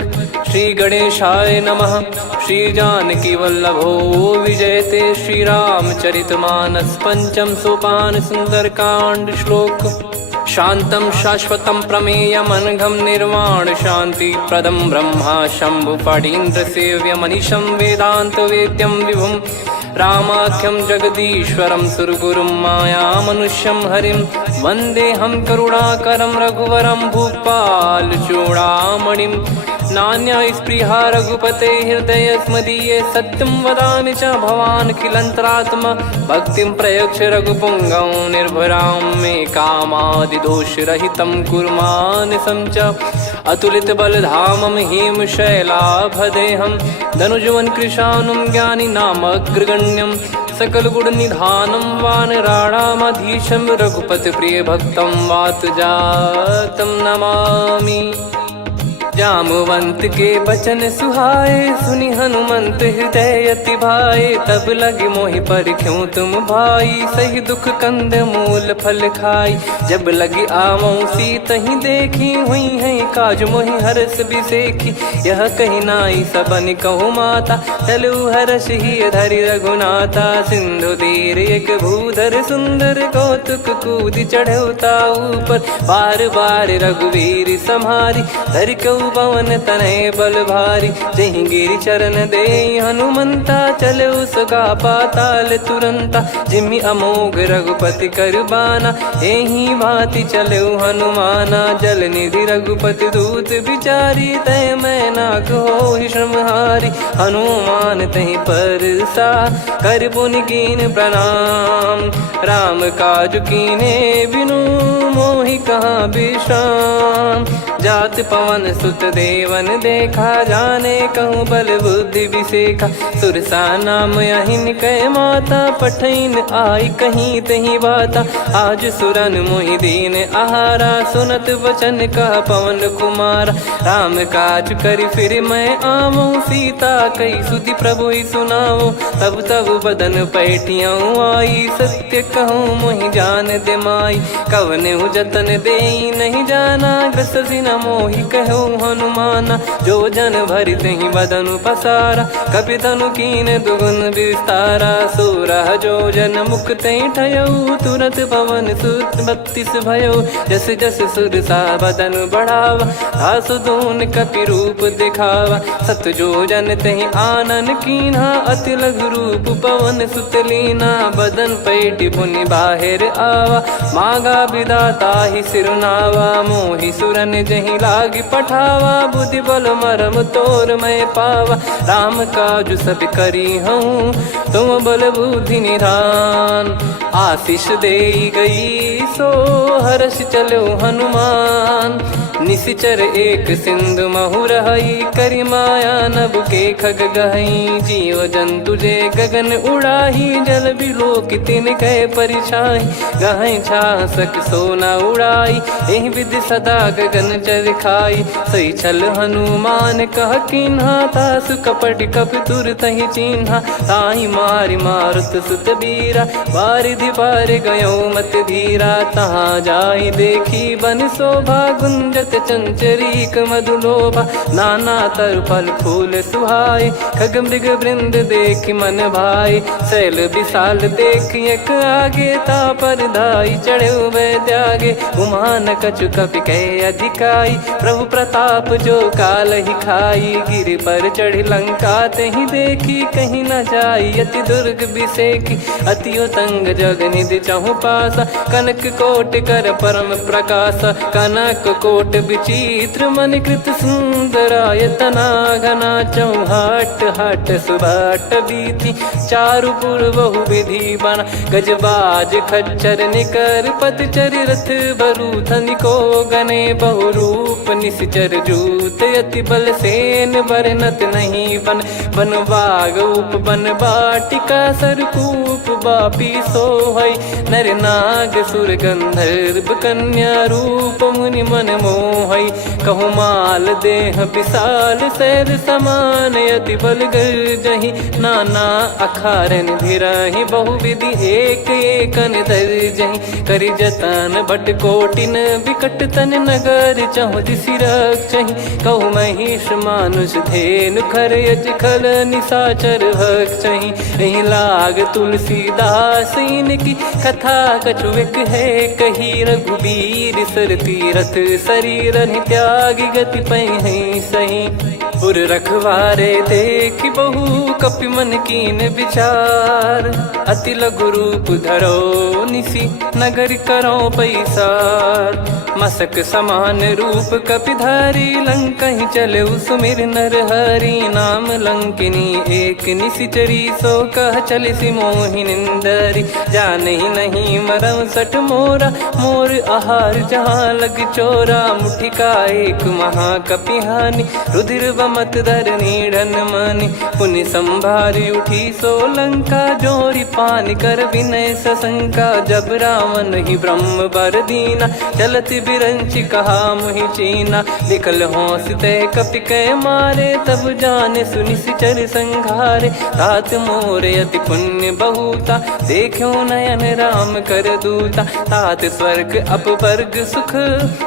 श्री गणेशाय नमः। श्री जानकी वल्लभो विजयते, श्री रामचरित मानस पंचम सोपान सुंदरकांड श्लोक। शांतं शाश्वतं प्रमेयमनघं निर्वाण शांति प्रदं ब्रह्मा शंभु फणीन्द्र सेव्य मनीषं वेदांत वेद्यं विभुं। रामाख्यं जगदीश्वरं सुरगुरुं माया मनुष्यं हरिं। वन्देऽहं करुणाकरं रघुवरं भूपाल चूडामणिं। नान्या स्पृहा रघुपते हृदय स्मदीये, सत्यं वदामि च भवान् खिलन्तरात्मा। भक्तिं प्रयच्छ रघुपुङ्गं निर्भरां मे कामादिदोषरहितं कुर्मानसं च। अतुलित बलधामं हेमशैलाभदेहं, धनुजवन कृशानुं ज्ञानिनामग्रगण्यं। सकल गुण निधानं वानराणामधीशं, रघुपति प्रिय भक्तं वातजातं नमामि। जामवंत के बचन सुहाए, सुनि हनुमंत हृदय अति भाए। तब लगे मोहि पर क्यों तुम भाई, सही दुख कंद मूल फल खाई। जब लगी आवऊं सीत ही देखी, हुई है काज मोहि हरस बिसेखी। यह कही नाई सबन कहु माता, चलू हरष ही धरि रघुनाथा। सिंधु तीर एक भूधर सुंदर, कौतुक कूद चढ़ौता ऊपर। बार बार रघुवीर सम्हारी, धरि कहु पवन तनय बल भारी। जहि गिरि चरण दे हनुमंता, चलो सगा पाताल तुरंता। जिमि अमोघ रघुपति कर बाना, एहि भांति चलो हनुमाना। जल निधि रघुपति दूत बिचारी, तय मैं नाग होहि श्रमहारी। हनुमान तहि परसा, कर पुनि कीन प्रणाम। राम काज कीने बिनु, मोहि कहाँ विश्राम। जात पवन सुत देवन देखा, जाने कहूँ बल बुद्धि विसेखा। सुरसा नाम अहिन कै माता, पठैन आई कहीं तहीं बाता। आज सुरन मोहि दीन आहारा, सुनत वचन कह पवन कुमारा। राम काज करि फिर मैं आवऊं, सीता कई सुधि प्रभु ही सुनाओ। तब तब बदन पैठियाँ आई, सत्य कहूँ मोहि जान दे माई। कवने जतन दे नहीं जाना, ग्रसि न मोहि कहूँ हनुमाना। जो जन भरि तहि बदनु पसारा, कपि तनु कीन दुगुन विस्तारा। सोरह जो जन मुख तहि ठयऊ, तुरत पवन सुत 32 भयऊ। जस जस सुरसा बदन बढ़ावा, आसु दून कपि रूप दिखावा। सत जो जन तहि आनन कीन्हा, अति लघु रूप पवन सुत लीना। बदन पैठि पुनि बाहिर आवा, मांगा विधाता ही सिरुनावा। मोहि सुरन जहि लागी पठावा, बुद्धि बल मरम तोर मैं पावा। राम काज सब करी हूँ, तुम बल बुद्धि निधान। आशीष दे गई सो हर्ष चलो हनुमान। निशिचर एक सिंधु महु रहई, करि माया नभ के खग गहई। जीव जंतु जे गगन उड़ाही, जल बिलोक तिन कह परिछाई। गहई छासक सोना उड़ाई, एहि विधि सदा गगन चर खाई। सही छल हनुमान कह कीन्हा, तासु कपट कपि तुर तहि चिन्हा। ताहि मारि मारुत सुत बीरा, बारिधि पार गयो मत धीरा। तहाँ जाई देखी बन शोभा, गुंजत चंचरीक मधुलोभा। नाना तरु फल फूल सुहाए, खग मृग वृंद देख मन भाई। शैल विशाल देख एक आगे, तापर धाई चढ़े वै त्यागे। उमान कछु कपि कह अधिकाई, प्रभु प्रताप जो काल ही खाई। गिर पर चढ़ी लंका तहि देखी, कहीं न जाई अति दुर्ग बिसेखी। अति उतंग जग निधि चहु पासा, कनक कोट कर परम प्रकाशा। कनक कोट विचित्र मन कृत सुंदरायतना। घना चौहाट हाट सुबाट बीथी, चारु पुर बहु विधि बना। गजबाज खच्चर निकर पतचर, रथ बरु धनिको गने। बहु रूप निश्चर जूत, अति बल सेन बरनत नहीं बन। बन बाग उप बन बाटिका, सरकूप बापी सोहई। नर नाग सुर गंधर्व कन्या, रूप मुनि मन मोहई। कहु माल देह विशाल, शैल समान अति बल गर्जहि। नाना अखारन भिरहि, बहु विधि एक एकन दर्जहि। करि जतन भट कोटिन, विकट तन नगर चहु दिसि रक्षहि। कहु महिष मानुष धेनु, खर यज खल निशाचर भक्षहि। एहि लाग तुलसीदास इनकी, कथा कछु एक है कही। रघुबीर सर तीरथ शरीर, त्यागी गति पै सही। पुर रखवारे देख बहु, कपि मन कीन विचार। अति लघु रूप धरो निसी, नगर करो पैसार। मसक समान रूप कपि धारी, लंकहि चले सुमिर नर हरि। नाम लंकिनी एक निशिचरी, सो कह चलिसि मोहि निंदरी। जानहि नहीं मरम सठ मोरा, मोर आहार जहाँ लग चोरा। मुठिका एक महाकपि हानि, रुधिर बमत धरनी ढन मनि पुनि संभारी उठी सोलंका जोरी पानी कर विनय सशंका जब रावण ही ब्रह्म बर दीना चलत बिरंची कहा मुहि चीना निकल होंस ते कपि कै मारे तब जाने सुनि सिचर संघारे तात मोरे अति पुण्य बहुता देखो नयन राम कर दूता तात स्वर्ग अपवर्ग सुख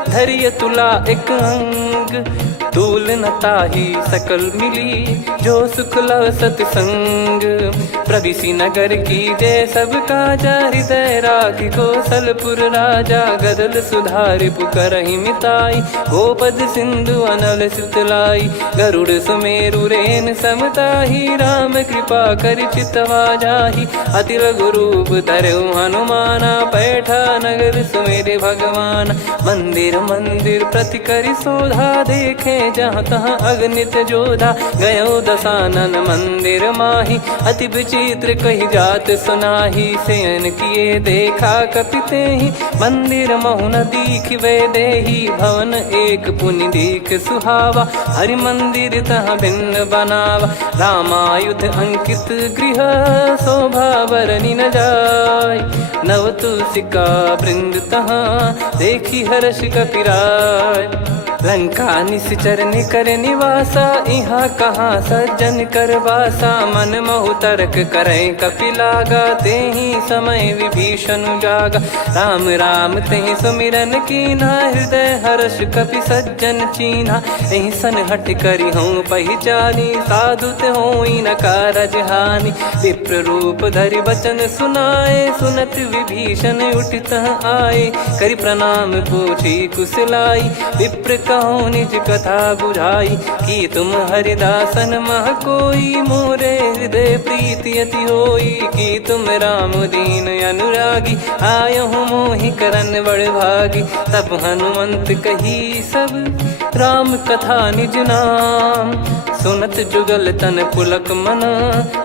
धरिय तुला एक अंग तूल न ताही सकल मिली जो सुख लव सतसंग प्रविसी नगर की जय सब काजा हृदय राखी कौशलपुर राजा गदल सुधारि पुकरहि मिताई गोपद सिंधु अनल सितलाई गरुड़ सुमेरु रेन समताही राम कृपा कर चितवा जाही अति लघु रूप धरऊ हनुमाना बैठा नगर सुमेरे भगवान मंदिर मंदिर प्रति करि शोधा देखे जहाँ तहाँ अगणित जोधा गयो दशानन मंदिर माही अति विचित्र कही जात सुनाही सेन किए देखा कपिते ही मंदिर महु न दीख वे देही भवन एक पुनि दीख सुहावा हरि मंदिर तहाँ भिन्न बनावा रामायुध अंकित गृह शोभा बरनी न जाय नव तुलसी का वृंद तहाँ देखी हर्ष कपिराय लंका निश्चर निकर निवासा यहाँ कहाँ सज्जन कर वासा मन महु तर्क करे कपिलागा ते ही समय विभीषण जागा राम राम ते सुमिरन कीना हृदय हर्ष कपि सज्जन चीन्हा यही सन हट करी हूँ पहचानी साधु ते होई न कारज हानि विप्र रूप धरि वचन सुनाए सुनत विभीषण उठित आए करि प्रणाम पूछी कुशलाई विप्र कहो निज कथा बुझाई कि तुम हरिदासन मह कोई मोरे हृदय प्रीति अति होई कि तुम राम दीन अनुरागी आयहु मोहि करन बड़ भागी तब हनुमंत कही सब राम कथा निज नाम सुनत जुगल तन पुलक मन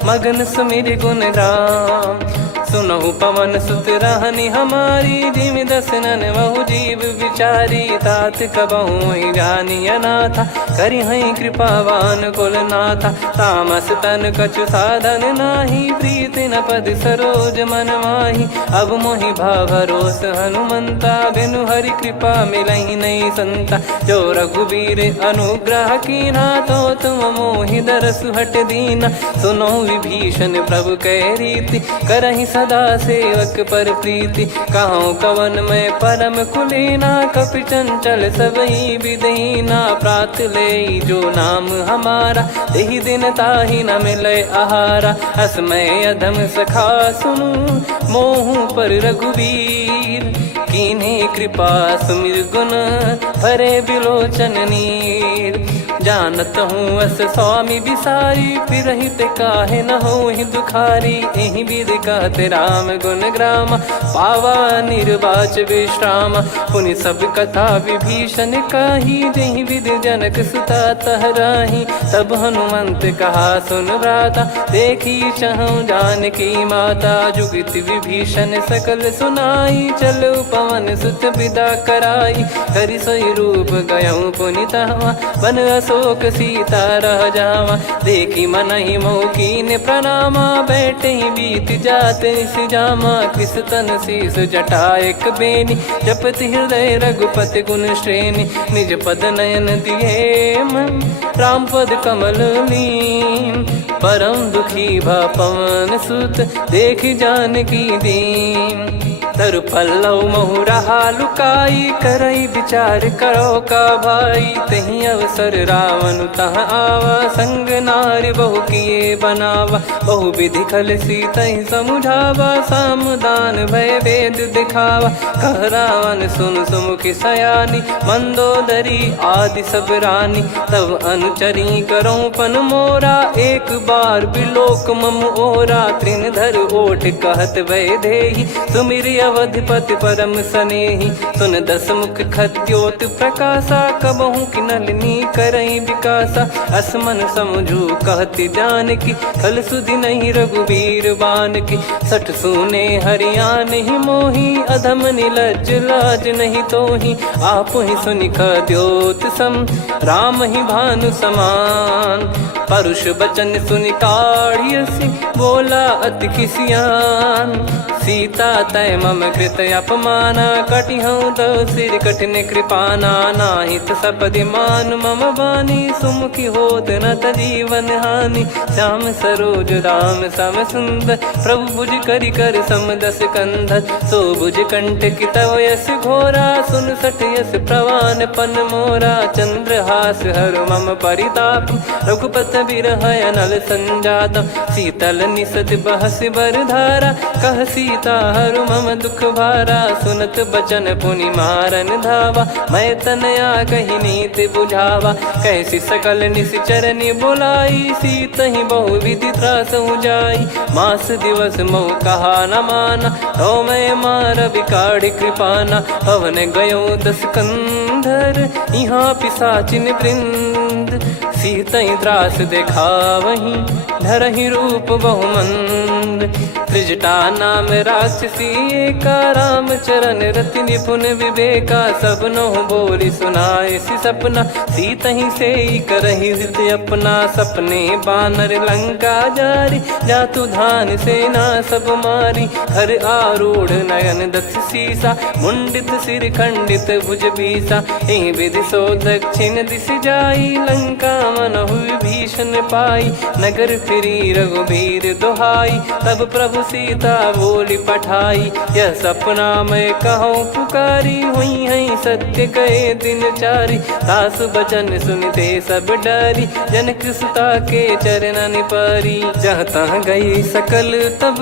मगन सुमिर गुण राम सुनहु पवन सुत रहनी हमारी जिमि दसनन बहु जीव विचारी तात कबहु ही जानी अनाथा करि हई कृपावान कुल नाथा तामस तन कछु साधन नाही प्रीति न पद सरोज मन माही अब मोहि भाव भरोस हनुमंता बिनु हरि कृपा मिलहि नहीं संता जो रघुबीर अनुग्रह कीना तो तुम मोहि दरस हट दीना सुनो विभीषण प्रभु कह रीति करहि सदा सेवक पर प्रीति कहूँ कवन में परम कुलीना कपि चंचल सबही विदहीना प्रात ले जो नाम हमारा यही दिन ताहि न मिले आहारा असमय अधम सखा सुनु मोहु पर रघुवीर कीन्हे कृपा सुमिर गुण भरे बिलोचन नीर जानत हूँ अस स्वामी बिसारी फिर हित काहे न हो ही दुखारी यही विध कहते राम गुण ग्राम पावा निर्वाच विश्राम पुनि सब कथा विभीषण काही जही विध जनक सुता तहराही तब हनुमंत कहा सुन भ्राता देखी चहु जानकी माता जुगित विभीषण सकल सुनाई चलो पवन सुत विदा कराई करि सोई रूप गयऊँ पुनि तहवा बन अशोक सीता रह जावा देखी मन ही मौकीन प्रणामा बैठे ही बीत जाते जामा कृष तन शीस जटा एक बेनी जपति हृदय रघुपति गुण श्रेणी निज पद नयन दिए मन राम पद कमल लीन परम दुखी भा पवन सुत देखी जानकी दीन तरु पल्लव महु रहा लुकाई करई विचार करो का भाई तही अवसर रावण तह आवा संग नारी बहु किए बनावा बहु विधि खल सीतहि समुझावा सामदान भय वेद दिखावा कह रावण सुन सुमुखी सयानी मंदोदरी आदि सब रानी तब अनुचरी करो पन मोरा एक बार बिलोक मम ओरा तृण धर ओट कहत वै देहि सुमिर अवधिपति परम सनेही। सुन दस मुख खद्योत प्रकाशा, कबहू की नलिनी करई विकासा। असमन समझू कहती जान की, खल सुधि नहीं रघुबीर बान की। सठ सुने हरियाण ही मोही, अधम निलज लाज नहीं तोही। आप ही सुनि खद्योत सम, राम ही भानु समान। परुष बचन सुनि काढ़ियसि, बोला अति किसियान। सीता तय मम कृत अपमाना, कटिहऊँ तो सिर कठिन कृपाना। नाहित सपदि मान मम बानी, सुमुखी होत न जीवन हानि। श्याम सरोज राम सम सुंदर, प्रभु भुज करि कर सम दस कंधर। सो भुज कंठ की तव यस घोरा, सुन सठ यस प्रवान पन मोरा। चंद्रहास हर मम परिताप, रघुपत बिरह अनल संजात। शीतल निसत बहस बर धारा, कह सीता हरु मम दुख भारा। सुनत बचन पुनि मारन धावा, मैं तनया कही नीति बुझावा। कैसी सकल निश्चरनि बुलाई, सीत ही बहु विधि त्रास जाई। मास दिवस मोह कहा न माना, तो मैं मार बिकाढ़ी कृपाना। पवन गयो दस कंधर, यहाँ पिशाचिन वृंद। सीतहि त्रास देखावहीं, धरहि रूप बहुमंद। त्रिजटा नाम राक्षसी एका, राम चरण रति निपुण विवेका। सबनो बोली सुनाए सि सपना, सीतहि सेई करहि हृद अपना। सपने बानर लंका जारी, जातु धान सेना सब मारी। हर आरूढ़ नयन दस सीसा, मुंडित सिर खंडित भुज बीसा। एहि विधि सो दक्षिण दिश जाई, लंका मनहु भीषण पाई। नगर फिरी रघुबीर दुहाई, तब प्रभु सीता बोली पठाई। यह सपना मैं कहूँ पुकारी, हुई है सत्य कहे दिन चारी। सासु बचन सुनते सब डरी, जनक सुता के चरण परी। जहाँ तहाँ गई सकल तब,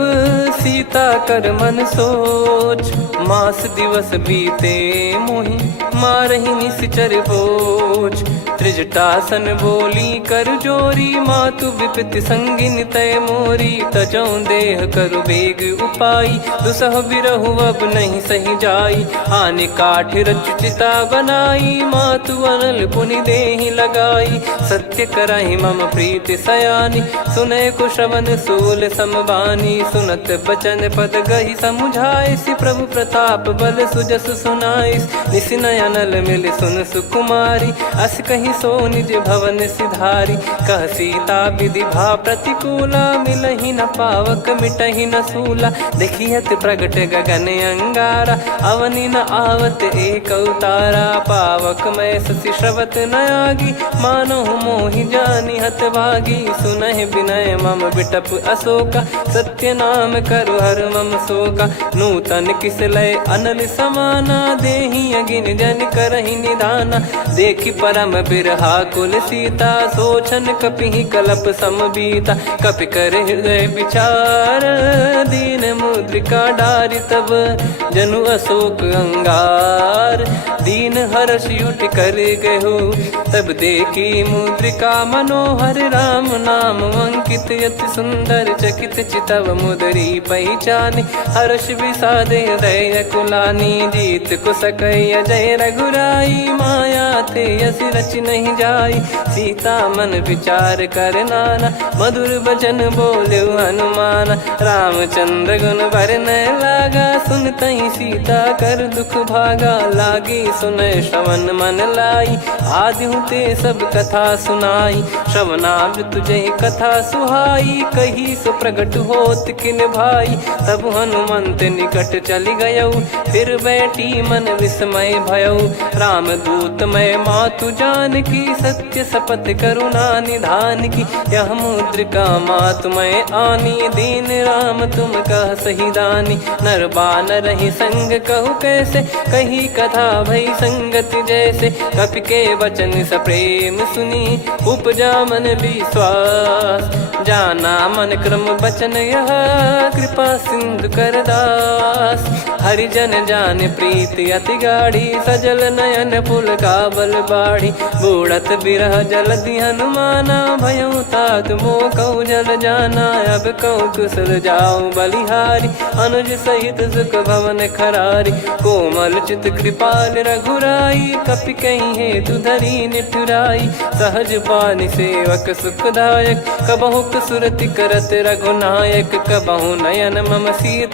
सीता कर मन सोच। मास दिवस बीते मोहि, मारहि निश्चर बोझ। त्रिजटासन बोली कर जोरी, मातु विपति संगिन तय मोरी। तजौ देह करु बेग उपाई, दुसह बिरहु अब नहीं सही जाई। आने काठ रचु चिता बनाई, मातु अनल पुनि देहि लगाई। सत्य करहि मम प्रीति सयानी, सुनय को श्रवण सूल समबानी। सुनत बचन पद गहि समुझाइसि, प्रभु प्रताप बल सुजस सुनाइस। निसिनय अनल मिल सुन सुकुमारी, अस कहि सो निज भवन सिधारी। कह सीता विधि भा प्रतिकूला, मिलहि न पावक मिटहि न सूला। देखियत प्रगट गगन अंगारा, अवनि न आवत एक अवतारा। पावक मैं ससि श्रवत न आगी, मानो मोहि जानि हत भागी। सुनहि विनय मम बिटप अशोका, सत्य नाम करु हर मम शोका। नूतन किस लय अनल समाना, देहि अगिन जन करहि निधाना। देखि परम बिरहा कुल सीता, सोचन कपिहि कलप समबीता। कपि कर हृदय विचार, दीन मुद्रिका डारि तब। जनु अशोक अंगार, दीन हर्ष उठ कर गहो। तब देखी मुद्रिका मनोहर, राम नाम अंकित अति सुंदर। चकित चितव मुदरी पहचानी, हर्ष विषाद हृदय कुलानी। जीत को सकय जय रघुराई, माया थे यसी रच नहीं जाई। सीता मन विचार कर नाना, मधुर बचन बोले हनुमान। रामचंद्र गुण बरनय लागा, सुनतहि सीता कर दुख भागा। लागी सुनय श्रवण मन लाई, आदिहु ते सब कथा सुनाई। श्रवणाब तुझे कथा सुहाई, कही सो प्रगट होत किन भाई। तब हनुमंत निकट चली गयऊ, फिर बैठी मन विस्मय भयऊ। राम दूत मैं मातु जान की, सत्य शपथ करुणा निधान की। यह मुद्रिका मातु मैं आनी, दीन राम तुम कह सही दानी। नर बानर ही संग कहु कैसे, कही कथा भई भई संगति जैसे, कपि के वचन सप्रेम सुनी उपजा मन विश्वास। जाना मन क्रम बचन यह कृपा सिंधु कर दास। हरिजन जान प्रीति अति गाढ़ी, सजल नयन पुल काबल बाढ़ी। बूढ़त बिरह जलधि हनुमाना, भयउ तात मोह कहु जल जाना। अब कहु कुशल जाऊं बलिहारी, अनुज सहित सुख भवन खरारी। कोमल चित कृपाल रघुराई, कपि कहीं हेतु धरी निठुराई। सहज पानि सेवक सुखदायक, कबहु सुरति करत रघुनायक। कबहु नयन मम सीत